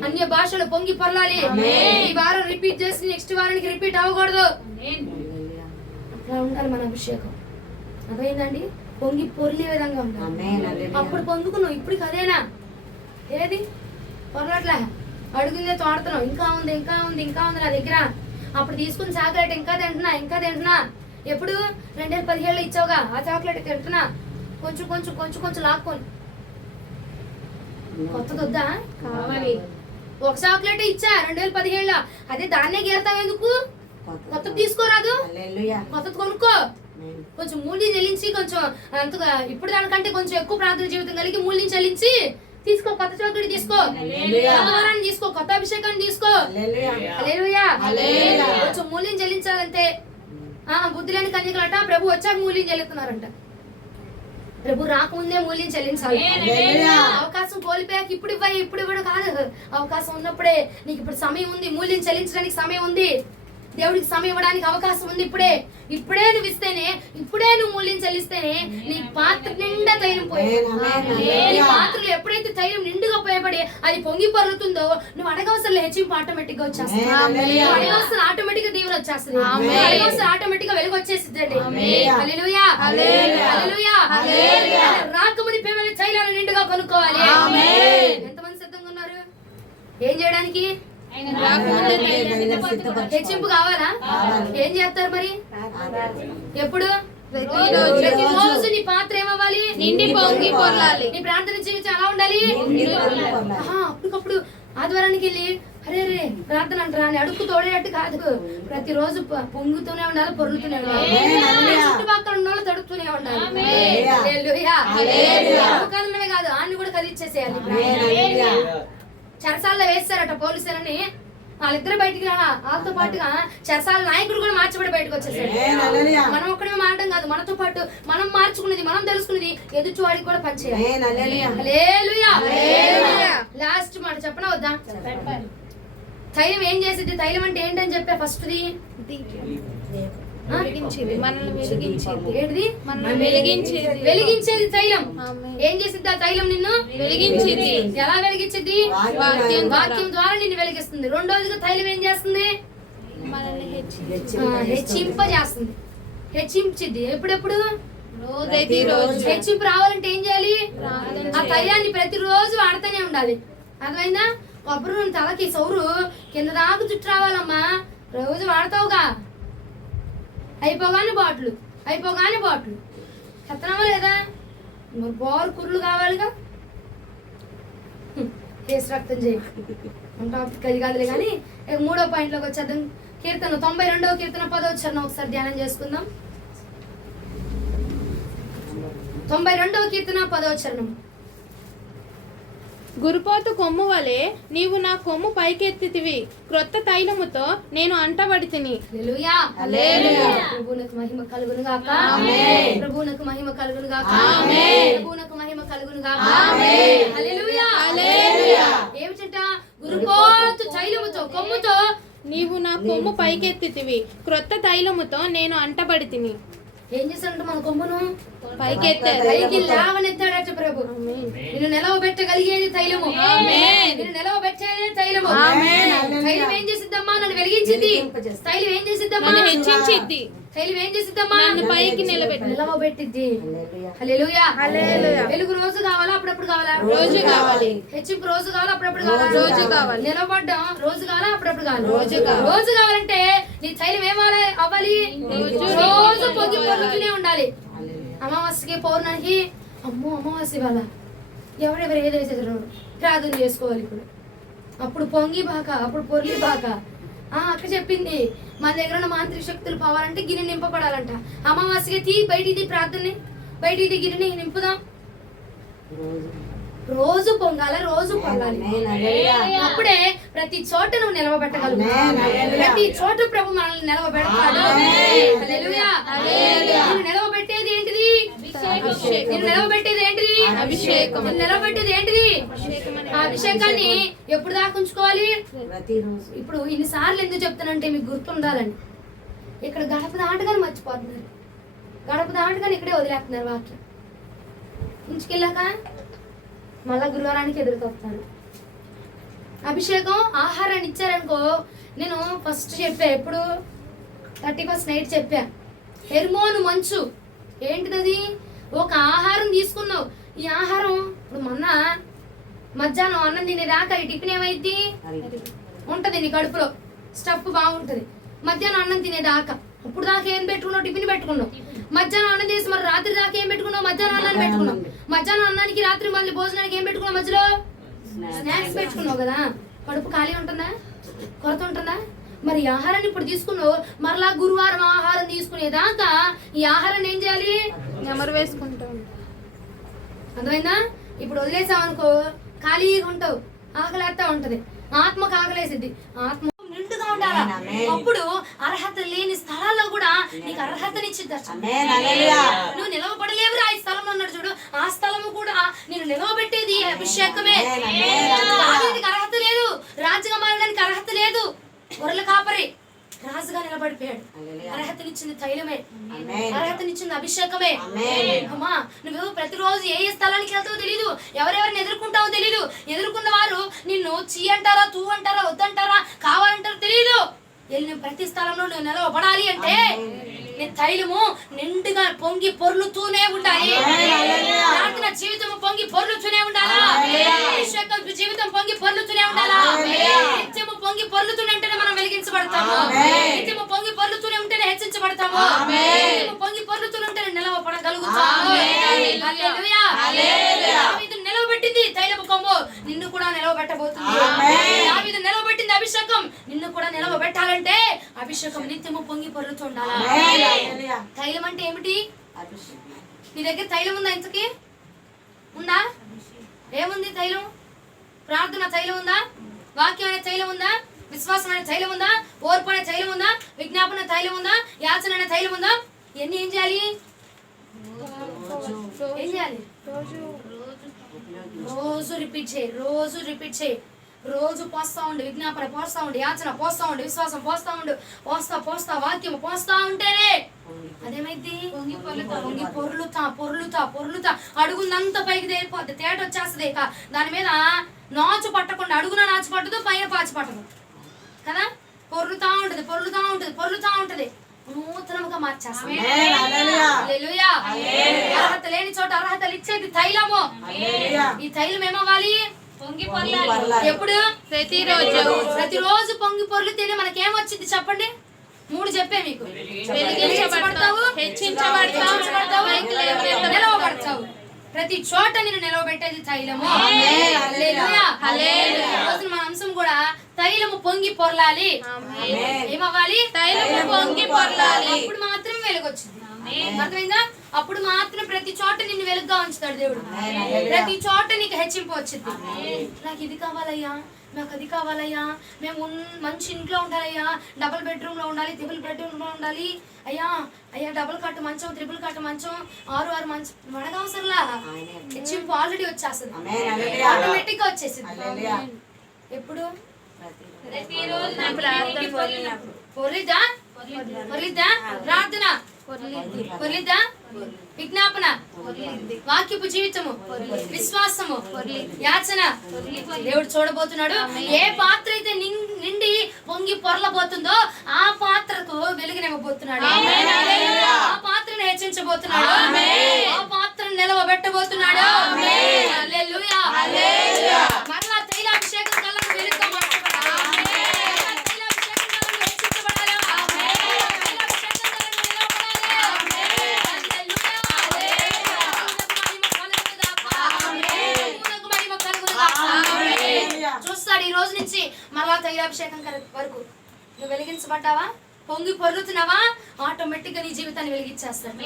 అన్య భాషలు పొంగి పొర్లాలి. ఈ వారం రిపీట్ చేసి నెక్స్ట్ వారానికి రిపీట్ అవ్వకూడదు. అట్లా ఉండాలి మన అభిషేకం. అదేంటండి? పొంగి పొర్లే విధంగా ఉండాలి. అప్పుడు పొంగుకున్నావు, ఇప్పుడు అదేనా? ఏది పొరలట్లే అడుగుందే తోడుతున్నావు, ఇంకా ఉంది ఇంకా ఉంది ఇంకా ఉంది నా దగ్గర. అప్పుడు తీసుకుని చాక్లెట్ ఇంకా తింటున్నా. ఎప్పుడు 2017లో ఇచ్చావుగా ఆ చాక్లెట్ తింటున్నా. కొంచెం కొంచెం కొంచెం కొంచెం లాక్కొని. కొత్తది వద్దా? కావాలి. ఒక చాక్లెట్ ఇచ్చా 2017లో, అదే దాన్నే గేరుతావు ఎందుకు? కొత్తది తీసుకోరాదు? కొత్తది కొనుక్కో. కొంచెం మూల్యం చెల్లించి, కొంచెం అంతగా ఇప్పుడు దానికంటే కొంచెం ఎక్కువ ప్రార్థన జీవితం కలిగి మూల్యం చెల్లించి తీసుకో. కొత్త చాక్లెట్ తీసుకో, కొత్త తీసుకో, కొత్త అభిషేకాన్ని తీసుకో. హల్లెలూయా. కొంచెం మూల్యం చెల్లించాలంటే. బుద్ధి లేని కన్యకలట ప్రభు వచ్చాక మూల్యం చెల్లిస్తున్నారంట. ప్రభు రాకముందే మూల్యం చెల్లించాలి. అవకాశం కోల్పోయాక ఇప్పుడు ఇవ్వడం కాదు. అవకాశం ఉన్నప్పుడే నీకు ఇప్పుడు సమయం ఉంది, మూల్యం చెల్లించడానికి సమయం ఉంది, దేవుడికి సమయం ఇవ్వడానికి అవకాశం ఉంది. ఇప్పుడే నువ్వు ఇస్తేనే, ఇప్పుడే నువ్వు మూల్యం చెల్లిస్తేనే నీ పాత్ర నిండా తైలం పోయింది. నీ పాత్రలు ఎప్పుడైతే తైలం నిండుగా పోయబడి అది పొంగి పొర్లుతుందో నువ్వు అడగవసరం హెచ్చింపు ఆటోమేటిక్ గా వచ్చేస్తుంది. అడగవసరం ఆటోమేటిక్ గా దీవెన వచ్చేస్తుంది. అడగవసరం ఆటోమేటిక్ గా వెలుగు వచ్చేసిందండి. హల్లెలూయా. హల్లెలూయా. రాకముని పేమని తైలాన్ని నిండుగా కొనుక్కోవాలి. ఎంతమంది సిద్ధంగా ఉన్నారు ఏం చేయడానికి? హెచ్చింపు కావాలా? ఏం చేస్తారు మరి? ఎప్పుడు? ప్రతిరోజు నీ పాత్ర ఏమవ్వాలి? నిండి పొంగి పొర్లాలి. నీ ప్రార్థన జీవితం ఎలా ఉండాలి? అప్పటికప్పుడు ఆదివారానికి వెళ్ళి అరే ప్రార్థన అంటారా అని అడుగు తోడేటట్టు కాదు. ప్రతిరోజు పొంగుతూనే ఉండాలి, పొర్లుతూనే ఉండాలి. చుట్టుపక్కల ఉన్న వాళ్ళు తడుపుతూనే ఉండాలి. ముఖాలనే కాదు, ఆన్ని కూడా కదిలిచ్చేసేయాలి. చెరసాల్లో వేస్తారట పోలీసులని. వాళ్ళిద్దరు బయటికి వాళ్ళతో పాటుగా చెరసాల నాయకుడు కూడా మార్చబడి బయటకు వచ్చేసాడు. మనం ఒక్కడే మారడం కాదు, మనతో పాటు మనం మార్చుకున్నది, మనం తెలుసుకున్నది ఎదుటి వాడికి కూడా పనిచేయాలి. హల్లెలూయా. లాస్ట్ మాట చెప్పనా వద్దా? తైలం ఏం చేసింది? తైలం అంటే ఏంటని చెప్పా ఫస్ట్ది? వెలిగించేది తైలం. ఏం చేసిద్ది ఆ తైలం? నిన్ను వెలిగించేది. ఎలా వెలిగించేది? వాక్యం ద్వారా నిన్ను వెలిగిస్తుంది. రెండోదిగా తైలం ఏం చేస్తుంది? హెచ్చింపజేస్తుంది, హెచ్చించిద్ది. ఎప్పుడెప్పుడు? హెచ్చింపు రావాలంటే ఏం చేయాలి? ఆ తైలాన్ని ప్రతిరోజు వాడుతూనే ఉండాలి. అర్థమైందా? కొబ్బరి నూనె తలకి సౌరు కింద దాకా చుట్టూ రావాలమ్మా. రోజు వాడతావుగా, అయిపోగానే బాటిల్ చెత్తనామా లేదా? మరి బోరు కుర్రలు కావాలిగా. కేసు రక్తం చేయి టాపిక్ అది కాదులే కానీ ఇక 3వ పాయింట్లోకి వచ్చేద్దాం. కీర్తన 92వ కీర్తన 10వ వచనం ఒకసారి ధ్యానం చేసుకుందాం. 92వ కీర్తన 10వ వచనం. గురుపోతు కొమ్ము వలె నీవు నా కొమ్ము పైకెత్తితివి, క్రొత్త తైలముతో నేను అంటబడితిని. హల్లెలూయా. ప్రభువునకు మహిమ కలుగును గాక. ఆమేన్. ప్రభువునకు మహిమ కలుగును గాక. ఆమేన్. ప్రభువునకు మహిమ కలుగును గాక. ఆమేన్. హల్లెలూయా. హల్లెలూయా. ఏమిటంట? గురుపోతు తైలముతో కొమ్ముతో నీవు నా కొమ్ము పైకెత్తితివి, క్రొత్త తైలముతో నేను అంటబడితిని. ఏం చేశాడంట? మన కొమ్మును పైకెత్తాడు, పైకి లేవనెత్తాడట ప్రభు. నిన్ను నిలవబెట్టగలిగేది తైలము. నిన్ను నిలవబెట్టేది తైలము. తైలం ఏం చేసిద్దమ్మా? నన్ను వెలిగించింది. తైలం ఏం చేసిద్దమ్మా? నన్ను హెచ్చించిద్ది. తైలం ఏం చేసిద్దమ్మా? నన్ను పైకి నిలవబెట్టిద్ది. హల్లెలూయా. వెలుగు రోజు కావాలా? అప్పుడప్పుడు కావాలా? రోజు కావాలి. హెచ్చింపు రోజు కావాలా? అప్పుడప్పుడు కావాలా? రోజు కావాలి. నిలబడ్డం రోజు కావాలా? అప్పుడప్పుడు కావాలి. రోజు కావాలి. రోజు కావాలంటే నీ తైలం అవ్వాలి? రోజు పొంగి పొంగుతూనే ఉండాలి. అమావాస్యకి పౌర్ణానికి అమ్మో అమావాస్య వాళ్ళ ఎవరెవరు ఏదేసారు ప్రార్థన చేసుకోవాలి. ఇప్పుడు అప్పుడు పొంగి బాక, అప్పుడు పొర్లి బాక. అక్క చెప్పింది మన దగ్గర ఉన్న మాంత్రిక శక్తులు పోవాలంటే గిన్నె నింపబడాలంట. అమావాస్యకి బయటిది ప్రార్థన, బయటిది గిన్నెని నింపుదాం. రోజు పొంగాల, రోజు పొంగాలి. అప్పుడే ప్రతి చోట నువ్వు నిలవబెట్టగలవు. ప్రతి చోట ప్రభు మనల్ని నిలవబెడతాడు. హల్లెలూయా. నిన్ను నిలవబెట్టేది ఏంటిది? నిన్ను నిలవబెట్టేది ఏంటిది? అభిషేకం. నిన్ను నిలవబెట్టేది ఏంటిది? ఆ అభిషేకాన్ని ఎప్పుడు దాకా ఉంచుకోవాలి? ఇప్పుడు ఇన్నిసార్లు ఎందుకు చెప్తానంటే మీకు గుర్తుండాలని. ఇక్కడ గడప దాటగానే మర్చిపోతున్నారు, గడప దాటగానే ఇక్కడే వదిలేస్తున్నారు వాక్యం. ఇంచుకెళ్ళాక మళ్ళా గురువారానికి ఎదురుకొస్తాను. అభిషేకం ఆహారాన్ని ఇచ్చారనుకో. నేను ఫస్ట్ చెప్పా, ఎప్పుడు 31st నైట్ చెప్పా. హెర్మోను మంచు ఏంటిది? ఒక ఆహారం తీసుకున్నావు. ఈ ఆహారం ఇప్పుడు మొన్న మధ్యాహ్నం అన్నం తినేదాకా ఈ టిఫిన్ ఏమైంది ఉంటది నీ కడుపులో, స్టఫ్ బాగుంటది. మధ్యాహ్నం అన్నం తినేదాకా ఇప్పుడు దాకా ఏం పెట్టుకున్నావు? టిఫిన్ పెట్టుకున్నావు. మధ్యాహ్నం అన్నం చేసి మరి రాత్రి దాకా ఏం పెట్టుకున్నావు? మధ్యాహ్నం అన్నాన్ని పెట్టుకున్నావు. మధ్యాహ్నం అన్నానికి రాత్రి మళ్ళీ భోజనానికి ఏం పెట్టుకున్నావు? మధ్యలో స్నాక్స్ పెట్టుకున్నావు కదా. కడుపు ఖాళీ ఉంటుందా? కొరత ఉంటుందా? మరి ఈ ఆహారాన్ని ఇప్పుడు తీసుకున్నావు, మరలా గురువారం ఆహారం తీసుకునేదాకా ఈ ఆహారాన్ని ఏం చేయాలి? నెమరు వేసుకుంటా ఉంటా. అర్థమైందా? ఇప్పుడు వదిలేసామనుకో ఖాళీగా ఉంటావు, ఆకలేస్తా ఉంటది. ఆత్మకు ఆకలేసిద్ది. ఆత్మ నిండుగా ఉండాలా. అప్పుడు అర్హత లేని స్థలాల్లో కూడా నీకు అర్హతనిచ్చిద్ది. నువ్వు నిలవబడలేవురా ఈ స్థలంలో ఉన్నాడు చూడు, ఆ స్థలము కూడా నేను నిలవబెట్టేది అభిషేకమే. దావీదుకి అర్హత లేదు, రాజుగా మారడానికి అర్హత లేదు. గొర్రెల కాపరి రాజుగా నిలబడిపోయాడు. అర్హతనిచ్చింది తైలమే, అర్హతనిచ్చింది అభిషేకమే. అమ్మా నువ్వు ప్రతిరోజు ఏ స్థలానికి వెళ్తావో తెలీదు, ఎవరెవరిని ఎదుర్కొంటావో తెలీదు. ఎదుర్కొన్న వారు నిన్ను చీ అంటారా, తూ అంటారా, వద్దంటారా, కావాలంటారో తెలీదు. వెళ్ళిన ప్రతి స్థలంలో నువ్వు నిలవబడాలి అంటే నీ తైలము నిండుగా పొంగి పొర్లుతూనే ఉండాలి. ప్రార్థన జీవితం పొంగి పొర్లుతూనే ఉండాలా. అభిషేక జీవితం పొంగి పొర్లుతూనే ఉండాలా. నిత్యము పొంగి పొర్లుతూనే ఉంటేనే మనం వెలిగించబడతాము. నిత్యము పొంగి పొర్లుతూనే ఉంటేనే హెచ్చించబడతాము. నిత్యము పొంగి పొర్లుతూనే ఉంటేనే నిలవబడగలుగుతాము. హల్లెలూయా. దావీదు నిలవబెట్టింది తైలపు కొమ్ము, నిన్ను కూడా నిలవబెట్టబోతుంది. దావీదు నిలవబెట్టింది అభిషేకం, నిన్ను కూడా నిలవబెట్టాలంటే అభిషేకం నిత్యము పొంగి పొర్లుతూ ఉండాలా. తైలం అంటే ఏమిటి? నీ దగ్గర తైలం ఉందా? ఇంతకీ ఉందా? ఏముంది తైలం? ప్రార్థన తైలం ఉందా? వాక్యం అనే తైలం ఉందా? విశ్వాసం అనే తైలం ఉందా? ఓర్పు అనే తైలం ఉందా? విజ్ఞాపన తైలం ఉందా? యాచన అనే తైలం ఉందా? ఇవన్నీ ఏం చేయాలి? ఏం చేయాలి? రోజు రిపీట్ చేయి, రోజు రిపీట్ చేయి. రోజు పోస్తా ఉండు, విజ్ఞాపన పోస్తా ఉండు, యాచన పోస్తా ఉండు, విశ్వాసం పోస్తా ఉండు. పోస్తా వాక్యం పోస్తా ఉంటేనే అదేమైంది? పొంగి పొర్లుతా అడుగుందంతా పైకి తేలిపోద్ది, తేట వచ్చేస్తుంది. ఇక దాని మీద నాచు పట్టకుండా, అడుగున నాచు పట్టదు, పైన పాచి పట్టదు కదా. పొర్లుతా ఉంటది నూతనముగా మార్చేస్తుంది. హల్లెలూయా. అర్హత లేని చోట అర్హతలు ఇచ్చేది తైలము. ఈ తైలం ఏమవ్వాలి? పొంగి పొర్లాలి. ఎప్పుడు? ప్రతిరోజు పొంగి పొర్లితేనే మనకేమొచ్చింది చెప్పండి? 3 చెప్పే మీకు. వెలిగించబడతావు, హెచ్చించబడతావు, నిలవబడతావు. ప్రతి చోట నేను నిలవబెట్టేది తైలము. హల్లెలూయా. ఈ రోజున మన అంశం కూడా తైలము పొంగి పొర్లాలి. ఏమవ్వాలి? తైలము పొంగి పొర్లాలి. అప్పుడు మాత్రమే వెలుగొచ్చింది. అర్థమైందా? అప్పుడు మాత్రం ప్రతి చోట నిన్ను వెలుగుగా ఉంచుతాడు దేవుడు. ప్రతి చోట నీకు హెచ్చింపు వచ్చింది. నాకు ఇది కావాలయ్యా, నాకు అది కావాలయ్యా, మేము మంచి ఇంట్లో ఉండాలయ్యా, డబుల్ బెడ్రూమ్ లో ఉండాలి, ట్రిపుల్ బెడ్రూమ్ లో ఉండాలి, అయ్యా అయ్యా డబుల్ కట్ట మంచం, ట్రిపుల్ కట్ట మంచం, 6 మంచం మనకు అవసరంలా. హెచ్చింపు ఆల్రెడీ వచ్చేస్తుంది, ఆటోమేటిక్ గా వచ్చేసింది. ఎప్పుడు? ప్రతిరోజు పొర్లిద్దా? ప్రార్థన పొర్లిద్దా? విజ్ఞాపన, వాక్యపు జీవితము, విశ్వాసము, యాచన. దేవుడు చూడబోతున్నాడు. ఏ పాత్ర అయితే నిండి పొంగి పొరలబోతుందో ఆ పాత్రకు వెలుగునివ్వబోతున్నాడు. ఆ పాత్రను హెచ్చించబోతున్నాడు. ఆ పాత్రను నిలవబెట్టబోతున్నాడు. హల్లెలూయా. మరలా తైలాభిషేకం కళ్ళకు వెలుగుగా మార్చబడాలి. తైలాభిషేకం కళ్ళకు హెచ్చించబడాలి. తైలాభిషేకం కళ్ళకు నిలవబడాలి. చూస్తాడు ఈ రోజు నుంచి మరలా తైలాభిషేకం వరకు. నువ్వు వెలిగించబడ్డావా? పొంగి పొర్లుతున్నావా? ఆటోమేటిక్ గా నీ జీవితాన్ని వెలిగించేస్తాడు.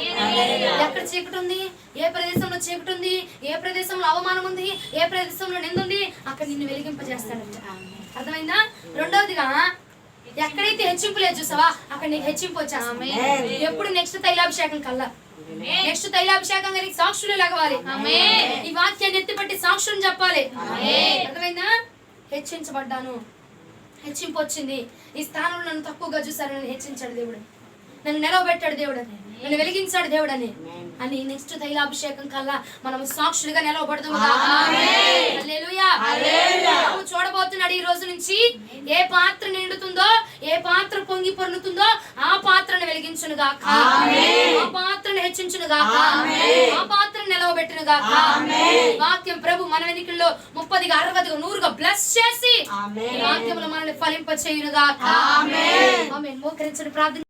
ఎక్కడ చీకటి ఉంది, ఏ ప్రదేశంలో చీకటి ఉంది, ఏ ప్రదేశంలో అవమానం ఉంది, ఏ ప్రదేశంలో నింద ఉంది, అక్కడ నిన్ను వెలిగింపజేస్తాడంట. అర్థమైందా? రెండవదిగా ఎక్కడైతే హెచ్చింపు లేదు చూసావా, అక్కడ నీకు హెచ్చింపు వచ్చేస్తుంది. ఎప్పుడు? నెక్స్ట్ తైలాభిషేకం కల్లా. నెక్స్ట్ తైలాభిషేకం గారికి సాక్షులు లగవాలి. ఈ వాక్యాన్ని ఎత్తిపట్టి సాక్షులు చెప్పాలి. అర్థమైందా? హెచ్చించబడ్డాను, హెచ్చింపు వచ్చింది. ఈ స్థానంలో నన్ను తక్కువగా చూసారు, నన్ను హెచ్చించాడు దేవుడు, నన్ను నిలవబెట్టాడు దేవుడు అని, నన్ను వెలిగించాడు దేవుడు అని నెక్స్ట్ తైలాభిషేకం కల్లా మనం సాక్షులుగా నిలవబడతాము. హల్లెలూయా. చూడబోతున్నాడు ఈ రోజు నుంచి ఏ పాత్ర నిండుతుందో, ఏ పాత్ర పొంగి పొర్లుతుందో ఆ పాత్రను వెలిగించును గాక, ఆ పాత్రను హెచ్చించును గాక, ఆ పాత్రను నిలవబెట్టును గాక. వాక్యం ప్రభు మన వెనుకల్లో 30గా 60గా 100గా బ్లెస్ చేసి ఈ వాక్యంలో మనల్ని ఫలింప చేయును గాక. ఆమేన్. మోకరించండి, ప్రార్థన.